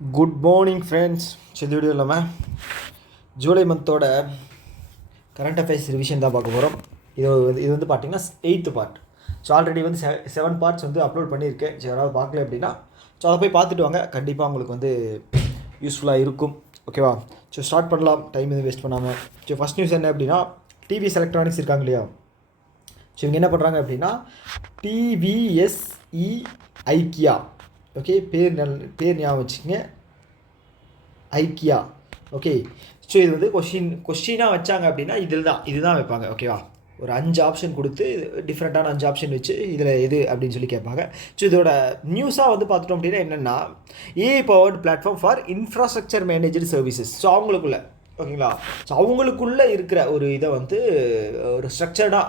Good morning friends. இந்த video இல்லாமல் July மந்தோட current affairs revision தான் பார்க்க போகிறோம். இது வந்து பார்த்தீங்கன்னா 8th பார்ட். ஸோ ஆல்ரெடி வந்து 7 பார்ட்ஸ் வந்து அப்லோட் பண்ணியிருக்கேன். ஸோ யாராவது பார்க்கல அப்படின்னா ஸோ அதை போய் பார்த்துட்டு வாங்க, கண்டிப்பாக உங்களுக்கு வந்து யூஸ்ஃபுல்லாக இருக்கும். ஓகேவா? ஸோ ஸ்டார்ட் பண்ணலாம், டைம் எதுவும் வேஸ்ட் பண்ணாமல். ஸோ ஃபஸ்ட் நியூஸ் என்ன அப்படின்னா, டிவிஎஸ் எலக்ட்ரானிக்ஸ் இருக்காங்க இல்லையா, ஸோ இவங்க என்ன பண்ணுறாங்க அப்படின்னா டிவிஎஸ்இ ஐக்கியா. ஓகே, பேர் ஞாபகம் வச்சுக்கோங்க, ஐக்கியா. ஓகே, ஸோ இது வந்து கொஷினாக வச்சாங்க அப்படின்னா இதுதான் வைப்பாங்க. ஓகேவா? ஒரு 5 ஆப்ஷன் கொடுத்து டிஃப்ரெண்ட்டான 5 ஆப்ஷன் வச்சு இதில் எது அப்படின்னு சொல்லி கேட்பாங்க. ஸோ இதோட நியூஸாக வந்து பார்த்துட்டோம் அப்படின்னா என்னென்னா, AI powered platform for infrastructure managed services. So அவங்களுக்குள்ள, ஓகேங்களா, ஸோ அவங்களுக்குள்ளே இருக்கிற ஒரு இதை வந்து ஒரு ஸ்ட்ரக்சர்டாக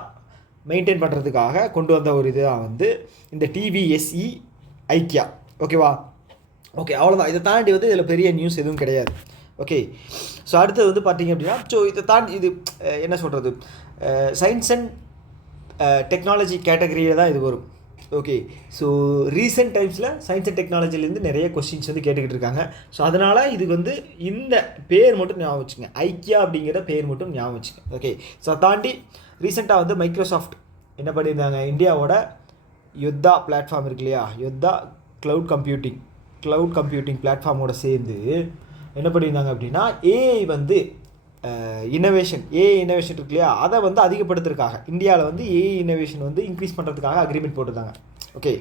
மெயின்டைன் பண்ணுறதுக்காக கொண்டு வந்த ஒரு இதாக வந்து இந்த டிவிஎஸ்இ ஐக்கியா. ஓகேவா? ஓகே, அவ்வளோதான். இதை தாண்டி வந்து இதில் பெரிய நியூஸ் எதுவும் கிடையாது. ஓகே, ஸோ அடுத்தது வந்து பார்த்தீங்க அப்படின்னா, ஸோ இதை தாண்டி இது என்ன சொல்கிறது, சயின்ஸ் அண்ட் டெக்னாலஜி கேட்டகரியில் தான் இது வரும். ஓகே, ஸோ ரீசெண்ட் டைம்ஸில் சயின்ஸ் அண்ட் டெக்னாலஜிலேருந்து நிறைய கொஸ்டின்ஸ் வந்து கேட்டுக்கிட்டு இருக்காங்க. ஸோ அதனால் இது வந்து இந்த பேர் மட்டும் ஞாபகம் வச்சுங்க, ஐக்கியா அப்படிங்கிற பேர் மட்டும் ஞாபகம் வச்சுங்க. ஓகே, ஸோ அதை தாண்டி ரீசெண்டாக வந்து மைக்ரோசாஃப்ட் என்ன பண்ணியிருந்தாங்க, இந்தியாவோட யோத்தா பிளாட்ஃபார்ம் இருக்கு இல்லையா, யோத்தா க்ளவுட் கம்ப்யூட்டிங் பிளாட்ஃபார்மோட சேர்ந்து என்ன பண்ணியிருந்தாங்க அப்படின்னா, ஏஐ வந்து இனோவேஷன் இருக்கு இல்லையா, அதை வந்து அதிகப்படுத்துறதுக்காக இந்தியாவில் வந்து ஏஐ இனோவேஷன் வந்து இன்க்ரீஸ் பண்ணுறதுக்காக அக்ரிமெண்ட் போட்டிருந்தாங்க. ஓகே,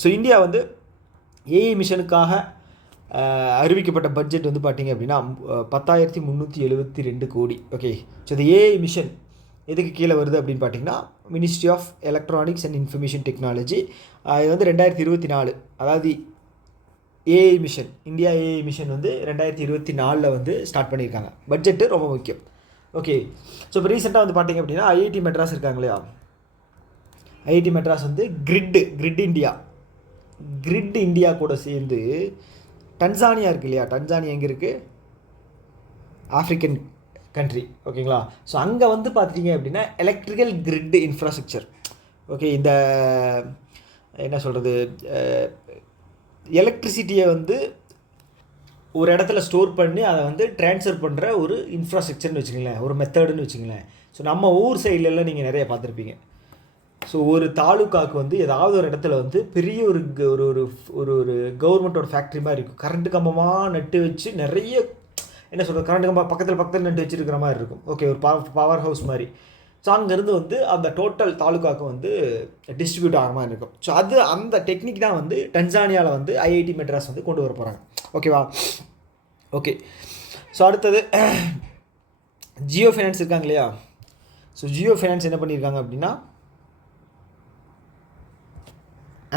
ஸோ இந்தியா வந்து ஏஐ மிஷனுக்காக அறிவிக்கப்பட்ட பட்ஜெட் வந்து பார்த்திங்க அப்படின்னா 10,372 கோடி. ஓகே, ஸோ இந்த ஏஐ மிஷன் எதுக்கு கீழே வருது அப்படின்னு பார்த்தீங்கன்னா, ministry of electronics and information technology. இது வந்து 2024, அதாவது AI mission, India AI mission வந்து 2024 வந்து ஸ்டார்ட் பண்ணியிருக்காங்க. பட்ஜெட்டு ரொம்ப முக்கியம். ஓகே, ஸோ இப்போ ரீசெண்டாக வந்து பார்த்திங்க அப்படின்னா ஐஐடி மெட்ராஸ் இருக்காங்க இல்லையா, ஐஐடி மெட்ராஸ் வந்து கிரிட் இந்தியா கூட சேர்ந்து டன்சானியா இருக்குது இல்லையா, டன்சானியா எங்கே இருக்குது, ஆஃப்ரிக்கன் கண்ட்ரி. ஓகேங்களா? ஸோ அங்கே வந்து பார்த்தீங்க அப்படின்னா எலக்ட்ரிக்கல் கிரிட் இன்ஃப்ராஸ்ட்ரக்சர். ஓகே, இந்த என்ன சொல்கிறது, எலக்ட்ரிசிட்டியை வந்து ஒரு இடத்துல ஸ்டோர் பண்ணி அதை வந்து ட்ரான்ஸ்ஃபர் பண்ணுற ஒரு இன்ஃப்ராஸ்ட்ரக்சர்னு வச்சுங்களேன், ஒரு மெத்தடுன்னு வச்சுங்களேன். ஸோ நம்ம ஊர் சைட்லலாம் நீங்கள் நிறைய பார்த்துருப்பீங்க. ஸோ ஒரு தாலுக்காவுக்கு வந்து ஏதாவது ஒரு இடத்துல வந்து பெரிய ஒரு ஒரு ஒரு ஒரு கவர்மெண்ட்டோட ஃபேக்ட்ரி மாதிரி இருக்கும், கரண்ட் கம்பமாக நட்டு வச்சு நிறைய என்ன சொல்கிறது, கரண்ட் கம்பம் பக்கத்தில் நட்டு வச்சுருக்கிற மாதிரி இருக்கும். ஓகே, ஒரு பவர் ஹவுஸ் மாதிரி. ஸோ அங்கேருந்து வந்து அந்த டோட்டல் தாலுக்காவுக்கு வந்து டிஸ்ட்ரிபியூட் ஆகிற மாதிரி இருக்கும். ஸோ அந்த டெக்னிக் தான் வந்து டன்சானியாவில் வந்து ஐஐடி மெட்ராஸ் வந்து கொண்டு வர போகிறாங்க. ஓகேவா? ஓகே, ஸோ அடுத்தது ஜியோ ஃபைனான்ஸ் இருக்காங்க இல்லையா, ஸோ ஜியோ ஃபைனான்ஸ் என்ன பண்ணியிருக்காங்க அப்படின்னா,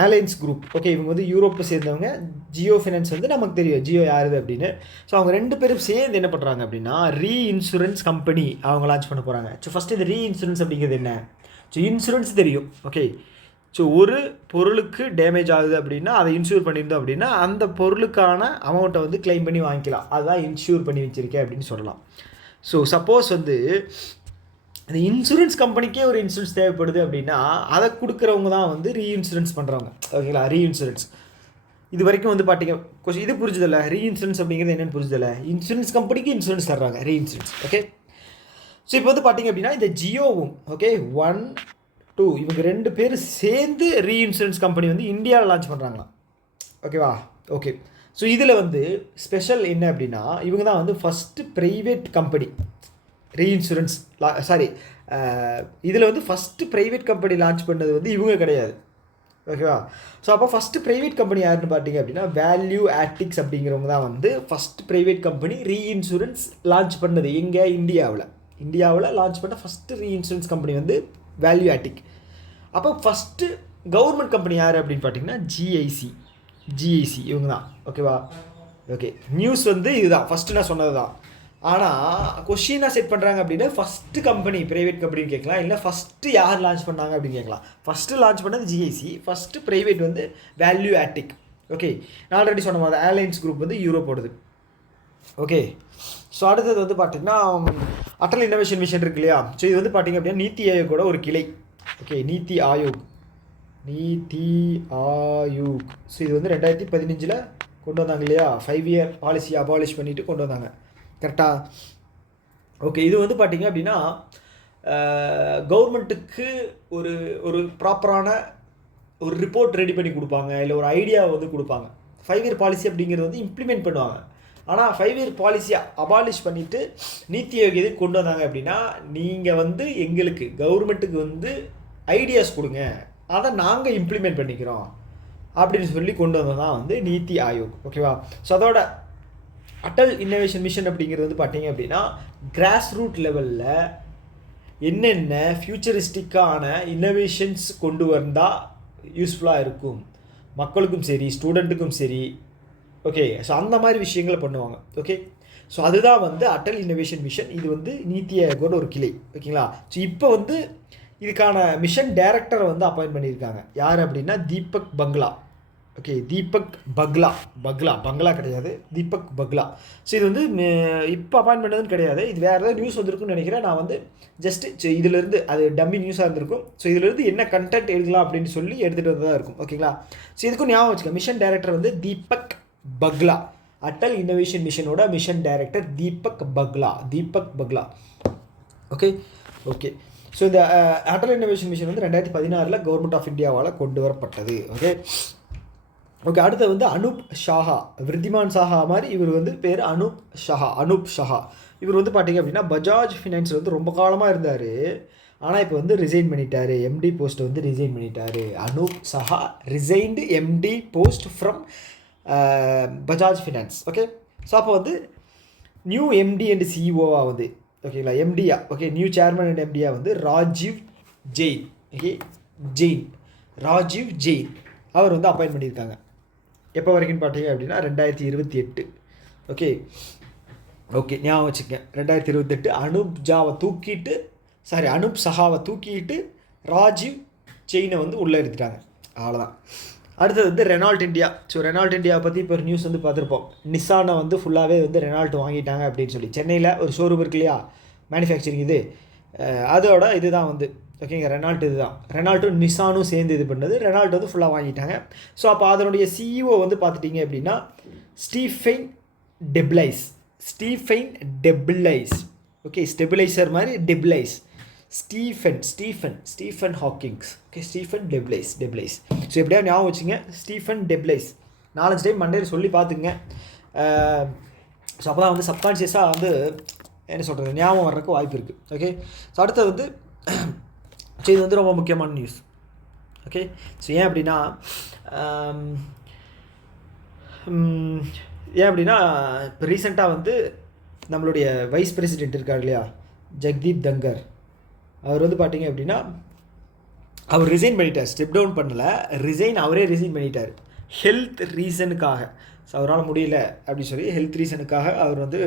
ஏர்லைன்ஸ் குரூப். ஓகே, இவங்க வந்து யூரோப்பை சேர்ந்தவங்க. ஜியோ ஃபைனான்ஸ் வந்து நமக்கு தெரியும் ஜியோ யாருது அப்படின்னு. ஸோ அவங்க 2 பேரும் சேர்ந்து என்ன பண்ணுறாங்க அப்படின்னா ரீஇன்சூரன்ஸ் கம்பெனி அவங்க லான்ச் பண்ண போகிறாங்க. ஸோ ஃபஸ்ட்டு இந்த ரீஇன்சூரன்ஸ் அப்படிங்கிறது என்ன? ஸோ இன்சூரன்ஸ் தெரியும். ஓகே, ஸோ ஒரு பொருளுக்கு டேமேஜ் ஆகுது அப்படின்னா அதை இன்சூர் பண்ணியிருந்தோம் அப்படின்னா அந்த பொருளுக்கான அமௌண்ட்டை வந்து கிளைம் பண்ணி வாங்கிக்கலாம். அதுதான் இன்சூர் பண்ணி வச்சுருக்கேன் அப்படின்னு சொல்லலாம். ஸோ சப்போஸ் வந்து அந்த இன்சூரன்ஸ் கம்பெனிக்கே ஒரு இன்சூரன்ஸ் தேவைப்படுது அப்படின்னா அதை கொடுக்குறவங்க தான் வந்து ரீஇன்சூரன்ஸ் பண்ணுறவங்க. ஓகேங்களா? ரீஇன்சூரன்ஸ் இது வரைக்கும் வந்து பார்த்தீங்க இது புரிஞ்சுதில்ல, ரீஇன்சூரன்ஸ் அப்படிங்கிறது என்னென்னு புரிஞ்சுதில்ல, இன்சூரன்ஸ் கம்பெனிக்கு இன்சூரன்ஸ் தர்றாங்க, ரீஇன்சூரன்ஸ். ஓகே, ஸோ இப்போ வந்து பார்த்தீங்க அப்படின்னா இந்த ஜியோவும், ஓகே, 1, 2 இவங்க 2 பேர் சேர்ந்து ரீஇன்சூரன்ஸ் கம்பெனி வந்து இந்தியாவில் லான்ச் பண்ணுறாங்களாம். ஓகேவா? ஓகே, ஸோ இதில் வந்து ஸ்பெஷல் என்ன அப்படின்னா, இவங்க தான் வந்து ஃபஸ்ட்டு ப்ரைவேட் கம்பெனி ரீஇன்சூரன்ஸ் இதில் வந்து ஃபஸ்ட்டு ப்ரைவேட் கம்பெனி லான்ச் பண்ணது வந்து இவங்க கிடையாது. ஓகேவா? ஸோ அப்போ ஃபஸ்ட்டு ப்ரைவேட் கம்பெனி யாருன்னு பார்த்தீங்க அப்படின்னா வேல்யூ ஆட்டிக்ஸ் அப்படிங்கிறவங்க தான் வந்து first private company reinsurance launch பண்ணது. எங்கே? இந்தியாவில் லான்ச் பண்ண ஃபஸ்ட்டு ரீஇன்சூரன்ஸ் கம்பெனி வந்து வேல்யூ ஆட்டிக். அப்போ ஃபஸ்ட்டு கவர்மெண்ட் கம்பெனி யார் அப்படின்னு பார்த்தீங்கன்னா ஜிஐசி இவங்க தான். ஓகேவா? ஓகே, நியூஸ் வந்து இதுதான், ஃபஸ்ட்டு நான் சொன்னது தான். ஆனால் கொஷினாக செட் பண்ணுறாங்க அப்படின்னா ஃபஸ்ட்டு கம்பெனி ப்ரைவேட் கம்பெனின்னு கேட்கலாம், இல்லை ஃபஸ்ட்டு யார் லான்ச் பண்ணாங்க அப்படின்னு கேட்கலாம். ஃபஸ்ட்டு லான்ச் பண்ணது ஜிஐசி, ஃபஸ்ட்டு ப்ரைவேட் வந்து வேல்யூ ஆட்டிக். ஓகே, நான் ஆல்ரெடி சொன்ன மாதிரி ஏர்லைன்ஸ் குரூப் வந்து யூரோப் ஓடுது. ஓகே, ஸோ அடுத்தது வந்து பார்த்திங்கன்னா அட்டல் இன்னோவேஷன் மிஷன் இருக்கு இல்லையா, ஸோ இது வந்து பார்த்திங்க அப்படின்னா நீத்தி ஆயோகோட ஒரு கிளை. ஓகே, நீத்தி ஆயோக். ஸோ இது வந்து 2015 கொண்டு வந்தாங்க இல்லையா, 5 இயர் பாலிசி அபாலிஷ் பண்ணிவிட்டு கொண்டு வந்தாங்க. கரெக்டாக? ஓகே, இது வந்து பார்த்திங்க அப்படின்னா கவர்மெண்ட்டுக்கு ஒரு ஒரு ப்ராப்பரான ஒரு ரிப்போர்ட் ரெடி பண்ணி கொடுப்பாங்க, இல்லை ஒரு ஐடியா வந்து கொடுப்பாங்க. 5 இயர் பாலிசி அப்படிங்கிறது வந்து இம்ப்ளிமெண்ட் பண்ணுவாங்க. ஆனால் 5 இயர் பாலிசியை அபாலிஷ் பண்ணிவிட்டு நீத்தி ஆயோக் எதுக்கு கொண்டு வந்தாங்க அப்படின்னா, நீங்கள் வந்து எங்களுக்கு கவர்மெண்ட்டுக்கு வந்து ஐடியாஸ் கொடுங்க, அதை நாங்கள் இம்ப்ளிமெண்ட் பண்ணிக்கிறோம் அப்படின்னு சொல்லி கொண்டு வந்தது தான் வந்து நீத்தி ஆயோக். ஓகேவா? ஸோ அதோட அட்டல் இன்னோவேஷன் மிஷன் அப்படிங்கிறது வந்து பார்த்தீங்க அப்படின்னா கிராஸ் ரூட் லெவலில் என்னென்ன ஃப்யூச்சரிஸ்டிக்கான இன்னோவேஷன்ஸ் கொண்டு வந்தால் யூஸ்ஃபுல்லாக இருக்கும் மக்களுக்கும் சரி ஸ்டூடெண்ட்டுக்கும் சரி. ஓகே, ஸோ அந்த மாதிரி விஷயங்களை பண்ணுவாங்க. ஓகே, ஸோ அதுதான் வந்து அட்டல் இன்னோவேஷன் மிஷன். இது வந்து நீத்தி ஆயோகோட ஒரு கிளை. ஓகேங்களா? ஸோ இப்போ வந்து இதுக்கான மிஷன் டைரக்டரை வந்து அப்பாயின்ட் பண்ணியிருக்காங்க. யார் அப்படின்னா தீபக் பங்லா. ஓகே, தீபக் பங்லா கிடையாது, தீபக் பங்லா. ஸோ இது வந்து இப்போ அப்பாயின்ட் பண்ணதுன்னு கிடையாது, இது வேறு ஏதாவது நியூஸ் வந்திருக்குன்னு நினைக்கிறேன். நான் வந்து ஜஸ்ட்டு இதிலேருந்து அது டம்மி நியூஸாக இருந்திருக்கும். ஸோ இதிலேருந்து என்ன கண்டென்ட் எடுக்கலாம் அப்படின்னு சொல்லி எடுத்துகிட்டு வந்து தான் இருக்கும். ஓகேங்களா? ஸோ இதுக்கும் ஞாபகம் வச்சுக்க, மிஷன் டைரக்டர் வந்து தீபக் பங்லா. அட்டல் இன்னோவேஷன் மிஷனோட mission director Deepak Bagla. Okay okay so இந்த அட்டல் இன்னோவேஷன் மிஷன் வந்து 2016 கவர்மெண்ட் ஆஃப் இந்தியாவால் கொண்டு வரப்பட்டது. ஓகே ஓகே அடுத்து வந்து அனூப் ஷாஹா, விருத்திமான் சாஹா மாதிரி இவர் வந்து பேர் அனூப் ஷாஹா. இவர் வந்து பார்த்திங்க அப்படின்னா பஜாஜ் ஃபினான்ஸில் வந்து ரொம்ப காலமாக இருந்தார். ஆனால் இப்போ வந்து ரிசைன் பண்ணிட்டார், எம்டி போஸ்ட்டை வந்து ரிசைன் பண்ணிட்டார். Anup Saha resigned MD post from Bajaj finance. Okay, so அப்போ வந்து நியூ எம்டி அண்ட் சிஇஓவாக வந்து ஓகேங்களா, எம்டியா ஓகே நியூ சேர்மன் அண்ட் எம்டியா வந்து ராஜீவ் ஜெயின் அவர் வந்து அப்பாயின்ட் பண்ணியிருக்காங்க. எப்போ வரைக்கும்னு பார்த்தீங்க அப்படின்னா 2028. ஓகே ஓகே ஞாபகம் வச்சுக்கேன், 2028 அனூப் ஷாஹாவை தூக்கிட்டு ராஜீவ் ஜெயினை வந்து உள்ளே எடுத்துட்டாங்க. அவ்வளோதான். அடுத்தது வந்து ரெனால்ட் இந்தியா. ஸோ ரெனால்ட் இந்தியாவை பற்றி இப்போ ஒரு நியூஸ் வந்து பார்த்துருப்போம். நிசானை வந்து ஃபுல்லாகவே வந்து ரெனால்ட் வாங்கிட்டாங்க அப்படின்னு சொல்லி. சென்னையில் ஒரு ஷோரூம் இருக்கு இல்லையா, மேனுஃபேக்சரிங் இது, அதோட இதுதான் வந்து ஓகேங்க ரெனால்ட். இதுதான் ரெனால்ட்டும் நிசானும் சேர்ந்து இது பண்ணது. ரெனால்ட் வந்து ஃபுல்லாக வாங்கிட்டாங்க. ஸோ அப்போ அதனுடைய சிஇஓ வந்து பார்த்துட்டிங்க அப்படின்னா ஸ்டீஃபென் டெப்ளைஸ். ஓகே, ஸ்டெபிளைசர் மாதிரி டெப்ளைஸ். Stephen Hawkings. ஓகே, ஸ்டீஃபன் டெப்ளைஸ். ஸோ எப்படியா ஞாபகம் வச்சுங்க, ஸ்டீஃபன் டெப்ளைஸ் 4 டைம் மண்டேல சொல்லி பார்த்துங்க. ஸோ அப்போ தான் வந்து சப்கான்ஷியஸாக வந்து என்ன சொல்கிறது ஞாபகம் வர்றதுக்கு வாய்ப்பு இருக்குது. ஓகே, ஸோ அடுத்தது வந்து ஸோ இது வந்து ரொம்ப முக்கியமான நியூஸ். ஓகே, ஸோ ஏன் அப்படின்னா இப்போ ரீசெண்டாக வந்து நம்மளுடைய வைஸ் பிரசிடெண்ட் இருக்கார் இல்லையா, ஜெக்தீப் தங்கர், அவர் வந்து பார்த்தீங்க அப்படின்னா அவர் ரிசைன் பண்ணிட்டார். ஸ்டெப் டவுன் பண்ணலை, அவரே ரிசைன் பண்ணிட்டார் ஹெல்த் ரீசனுக்காக. ஸோ அவரால் முடியல அப்படின்னு சொல்லி ஹெல்த் ரீசனுக்காக அவர் வந்து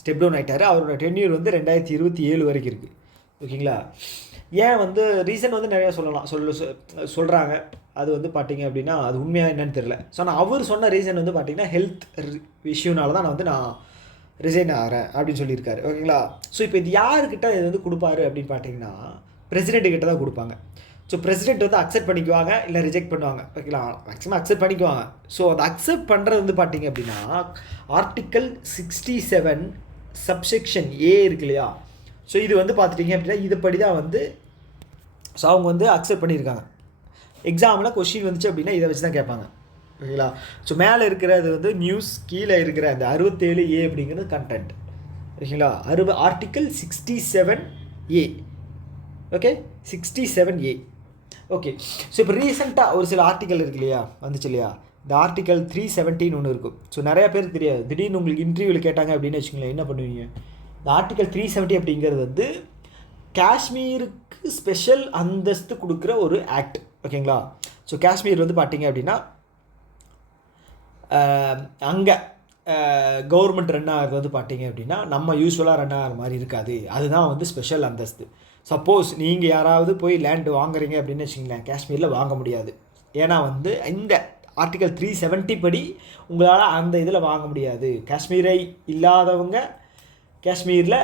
ஸ்டெப் டவுன் ஆகிட்டார். அவரோட டென்யூர் வந்து 2027 வரைக்கும் இருக்குது. ஓகேங்களா? ஏன் வந்து ரீசன் வந்து நிறையா சொல்கிறாங்க. அது வந்து பார்த்தீங்க அப்படின்னா அது உண்மையாக என்னன்னு தெரில. ஸோ ஆனால் அவர் சொன்ன ரீசன் வந்து பார்த்தீங்கன்னா ஹெல்த் இஷ்யூனால தான் நான் ரிசைன் ஆகிறேன் அப்படின்னு சொல்லியிருக்காரு. ஓகேங்களா? ஸோ இப்போ இது யாருக்கிட்ட இது வந்து கொடுப்பாரு அப்படின்னு பார்த்தீங்கன்னா பிரசிடென்ட் கிட்ட தான் கொடுப்பாங்க. ஸோ பிரசிடென்ட் வந்து அக்செப்ட் பண்ணிக்குவாங்க, இல்லை ரிஜெக்ட் பண்ணுவாங்க. ஓகேங்களா? மேக்ஸிமம் அக்செப்ட் பண்ணிக்குவாங்க. ஸோ அந்த அக்செப்ட் பண்ணுறது வந்து பார்த்தீங்க அப்படின்னா ஆர்டிக்கல் 67 சப்செக்ஷன் ஏ இருக்கு இல்லையா, ஸோ இது வந்து பார்த்துட்டிங்க அப்படின்னா இதுபடி தான் வந்து ஸோ அவங்க வந்து அக்செப்ட் பண்ணியிருக்காங்க. எக்ஸாமில் கொஸ்டின் வந்துச்சு அப்படின்னா இதை வச்சு தான் கேட்பாங்க. ஓகேங்களா? ஸோ மேலே இருக்கிறது வந்து நியூஸ், கீழே இருக்கிற அந்த 67A அப்படிங்கிறது கண்டென்ட். ஓகேங்களா? Article 67A. Okay, 67A. Okay, so இப்போ ரீசெண்டாக ஒரு சில ஆர்டிக்கல் இருக்கு இல்லையா, வந்துச்சு இல்லையா, இந்த ஆர்டிக்கல் 317 ஒன்று இருக்கும். ஸோ நிறையா பேருக்கு தெரியாது. திடீர்னு உங்களுக்கு இன்டர்வியூவில் கேட்டாங்க அப்படின்னு வச்சுக்கோங்களேன், என்ன பண்ணுவீங்க? இந்த ஆர்டிக்கல் 370 அப்படிங்கிறது வந்து காஷ்மீருக்கு ஸ்பெஷல் அந்தஸ்து கொடுக்குற ஒரு ஆக்ட். ஓகேங்களா? ஸோ காஷ்மீர் வந்து பார்த்தீங்க அப்படின்னா அங்கே கவர்மெண்ட் ரன் ஆகிறது வந்து பார்த்தீங்க அப்படின்னா நம்ம யூஸ்வலாக ரன் ஆகிற மாதிரி இருக்காது. அதுதான் வந்து ஸ்பெஷல் அந்தஸ்து. சப்போஸ் நீங்கள் யாராவது போய் லேண்டு வாங்குறீங்க அப்படின்னு வச்சுங்களேன், காஷ்மீரில் வாங்க முடியாது. ஏன்னா வந்து இந்த ஆர்டிக்கல் 370 படி உங்களால் அந்த இதில் வாங்க முடியாது. காஷ்மீரை இல்லாதவங்க காஷ்மீரில்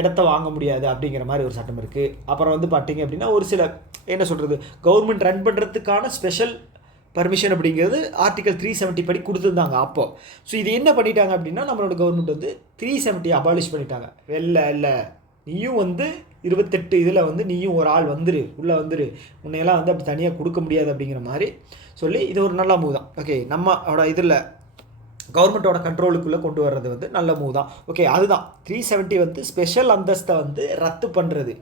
இடத்த வாங்க முடியாது அப்படிங்கிற மாதிரி ஒரு சட்டம் இருக்குது. அப்புறம் வந்து பார்த்தீங்க அப்படின்னா ஒரு சில என்ன சொல்கிறது கவர்மெண்ட் ரன் பண்ணுறதுக்கான ஸ்பெஷல் பர்மிஷன் அப்படிங்கிறது ஆர்டிகல் 370 படி கொடுத்துருந்தாங்க அப்போது. ஸோ இது என்ன பண்ணிட்டாங்க அப்படின்னா நம்மளோட கவர்மெண்ட் வந்து 370 அபாலிஷ் பண்ணிட்டாங்க. இல்லை நீயும் வந்து 28 இதில் வந்து நீயும் ஒரு ஆள் வந்துரு, உள்ளே வந்துரு, உன்னையெல்லாம் வந்து அப்படி தனியாக கொடுக்க முடியாது அப்படிங்கிற மாதிரி சொல்லி இது ஒரு நல்ல மூவ் தான். ஓகே, நம்மளோட இதில் கவர்மெண்ட்டோட கண்ட்ரோலுக்குள்ளே கொண்டு வர்றது வந்து நல்ல மூவ் தான். ஓகே, அதுதான் 370 வந்து ஸ்பெஷல் அந்தஸ்தை வந்து ரத்து பண்ணுறது.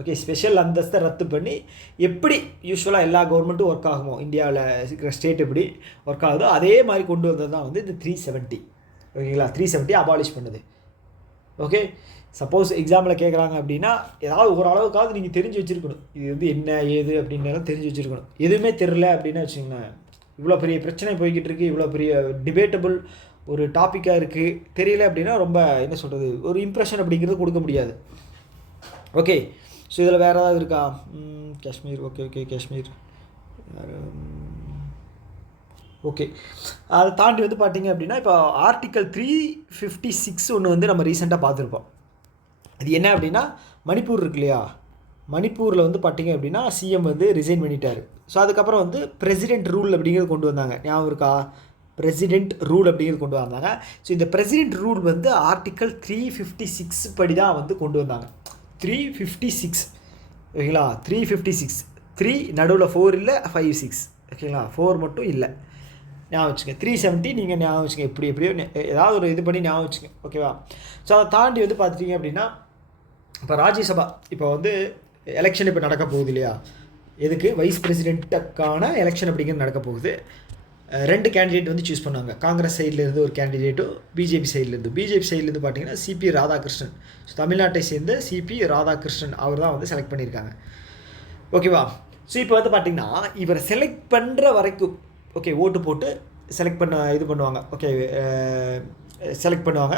ஓகே, ஸ்பெஷல் அந்தஸ்தை ரத்து பண்ணி எப்படி யூஸ்வலாக எல்லா கவர்மெண்ட்டும் ஒர்க் ஆகுமோ, இந்தியாவில் இருக்கிற ஸ்டேட் எப்படி ஒர்க் ஆகுதோ அதே மாதிரி கொண்டு வந்தது தான் வந்து இந்த 370. ஓகேங்களா, 370 அபாலிஷ் பண்ணுது. ஓகே, சப்போஸ் எக்ஸாம்பிள் கேட்குறாங்க அப்படின்னா ஏதாவது ஓரளவுக்காவது நீங்கள் தெரிஞ்சு வச்சுருக்கணும், இது வந்து என்ன ஏது அப்படின்னாலும் தெரிஞ்சு வச்சுருக்கணும். எதுவுமே தெரில அப்படின்னா வச்சுக்கோங்களேன், இவ்வளோ பெரிய பிரச்சனை போய்கிட்டு இருக்குது, இவ்வளோ பெரிய டிபேட்டபிள் ஒரு டாப்பிக்காக இருக்குது, தெரியல அப்படின்னா ரொம்ப என்ன சொல்கிறது, ஒரு இம்ப்ரெஷன் அப்படிங்கிறது கொடுக்க முடியாது. ஓகே, ஸோ இதில் வேறு ஏதாவது இருக்கா? காஷ்மீர். ஓகே காஷ்மீர். ஓகே, அதை தாண்டி வந்து பார்த்திங்க அப்படின்னா இப்போ ஆர்டிக்கல் 356 ஒன்று வந்து நம்ம ரீசெண்டாக பார்த்துருப்போம். அது என்ன அப்படின்னா மணிப்பூர் இருக்கு இல்லையா, மணிப்பூரில் வந்து பார்த்திங்க அப்படின்னா சிஎம் வந்து ரிசைன் பண்ணிட்டார். ஸோ அதுக்கப்புறம் வந்து பிரசிடென்ட் ரூல் அப்படிங்கிறது கொண்டு வந்தாங்க. ஞாபகம் இருக்கா? பிரசிடென்ட் ரூல் அப்படிங்கிறது கொண்டு வந்தாங்க. ஸோ இந்த பிரசிடென்ட் ரூல் வந்து ஆர்டிக்கல் 356 படி தான் வந்து கொண்டு வந்தாங்க. 356 ஓகேங்களா, 356 3 நடுவில் 4 இல்லை 5 6 ஓகேங்களா, 4 மட்டும் இல்லை, ஞாபகம் வச்சுங்க. 370 நீங்கள் ஞாபகம் வச்சுங்க, எப்படியோ ஏதாவது ஒரு இது பண்ணி ஞாபகம் வச்சுங்க. ஓகேவா? ஸோ அதை தாண்டி வந்து பார்த்துட்டிங்க அப்படின்னா இப்போ ராஜ்யசபா இப்போ வந்து எலெக்ஷன் இப்போ நடக்க போகுது இல்லையா, எதுக்கு வைஸ் பிரசிடெண்ட்டுக்கான எலெக்ஷன் அப்படிங்கிறது நடக்க போகுது. 2 கேண்டிடேட் வந்து சூஸ் பண்ணாங்க. காங்கிரஸ் சைட்லேருந்து ஒரு கேண்டிடேட்டும் பிஜேபி சைட்லேருந்து பார்த்தீங்கன்னா சிபி ராதாகிருஷ்ணன். ஸோ தமிழ்நாட்டை சேர்ந்த சிபி ராதாகிருஷ்ணன் அவர் தான் வந்து செலக்ட் பண்ணியிருக்காங்க. ஓகேவா? ஸோ இப்போ வந்து பார்த்திங்கன்னா இவர் செலக்ட் பண்ணுற வரைக்கும் ஓகே ஓட்டு போட்டு செலக்ட் பண்ண இது பண்ணுவாங்க. ஓகே, செலக்ட் பண்ணுவாங்க.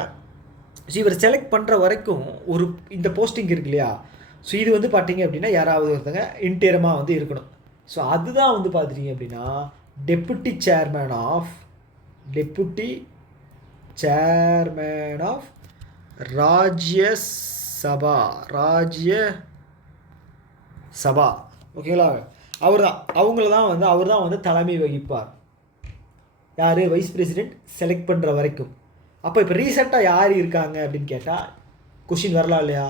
ஸோ இவர் செலக்ட் பண்ணுற வரைக்கும் ஒரு இந்த போஸ்டிங் இருக்கு இல்லையா, ஸோ இது வந்து பார்த்திங்க அப்படின்னா யாராவது ஒருத்தங்க இன்டேரமாக வந்து இருக்கணும். ஸோ அதுதான் வந்து பார்த்துட்டிங்க அப்படின்னா டெப்புட்டி சேர்மேன் ஆஃப் ராஜ்யசபா. ஓகேங்களா, அவர் தான் வந்து தலைமை வகிப்பார். யார்? வைஸ் பிரசிடெண்ட் செலக்ட் பண்ணுற வரைக்கும். அப்போ இப்போ ரீசெண்டாக யார் இருக்காங்க அப்படின்னு கேட்டால் கொஷின் வரலாம் இல்லையா,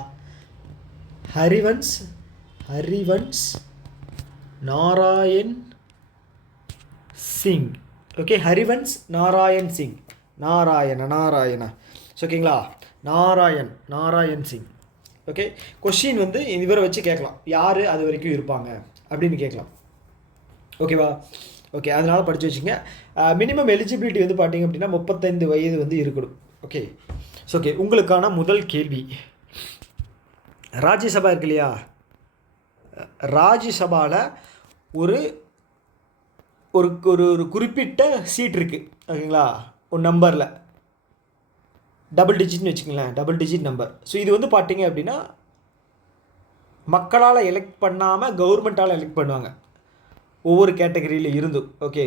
ஹரிவன்ஸ் நாராயண் சிங். ஓகே, ஹரிவன்ஸ் நாராயண் சிங், நாராயணா ஓகேங்களா, நாராயண் சிங். ஓகே, கொஷின் வந்து இவரை வச்சு கேட்கலாம், யார் அது வரைக்கும் இருப்பாங்க அப்படின்னு கேட்கலாம். ஓகேவா? ஓகே, அதனால் படித்து வச்சுங்க. மினிமம் எலிஜிபிலிட்டி வந்து பார்த்திங்க அப்படின்னா 35 வயது வந்து இருக்கணும். ஓகே, ஸோ ஓகே, உங்களுக்கான முதல் கேள்வி, ராஜ்யசபா இருக்கு இல்லையா, ராஜ்யசபாவில் ஒரு ஒரு ஒரு குறிப்பிட்ட சீட் இருக்குது. ஓகேங்களா, ஒரு நம்பரில் டபுள் டிஜிட்னு வச்சுக்கங்களேன், டபுள் டிஜிட் நம்பர். ஸோ இது வந்து பார்த்திங்க அப்படின்னா மக்களால் எலெக்ட் பண்ணாமல் கவர்மெண்ட்டால் எலெக்ட் பண்ணுவாங்க ஒவ்வொரு கேட்டகரியில் இருந்தும். ஓகே,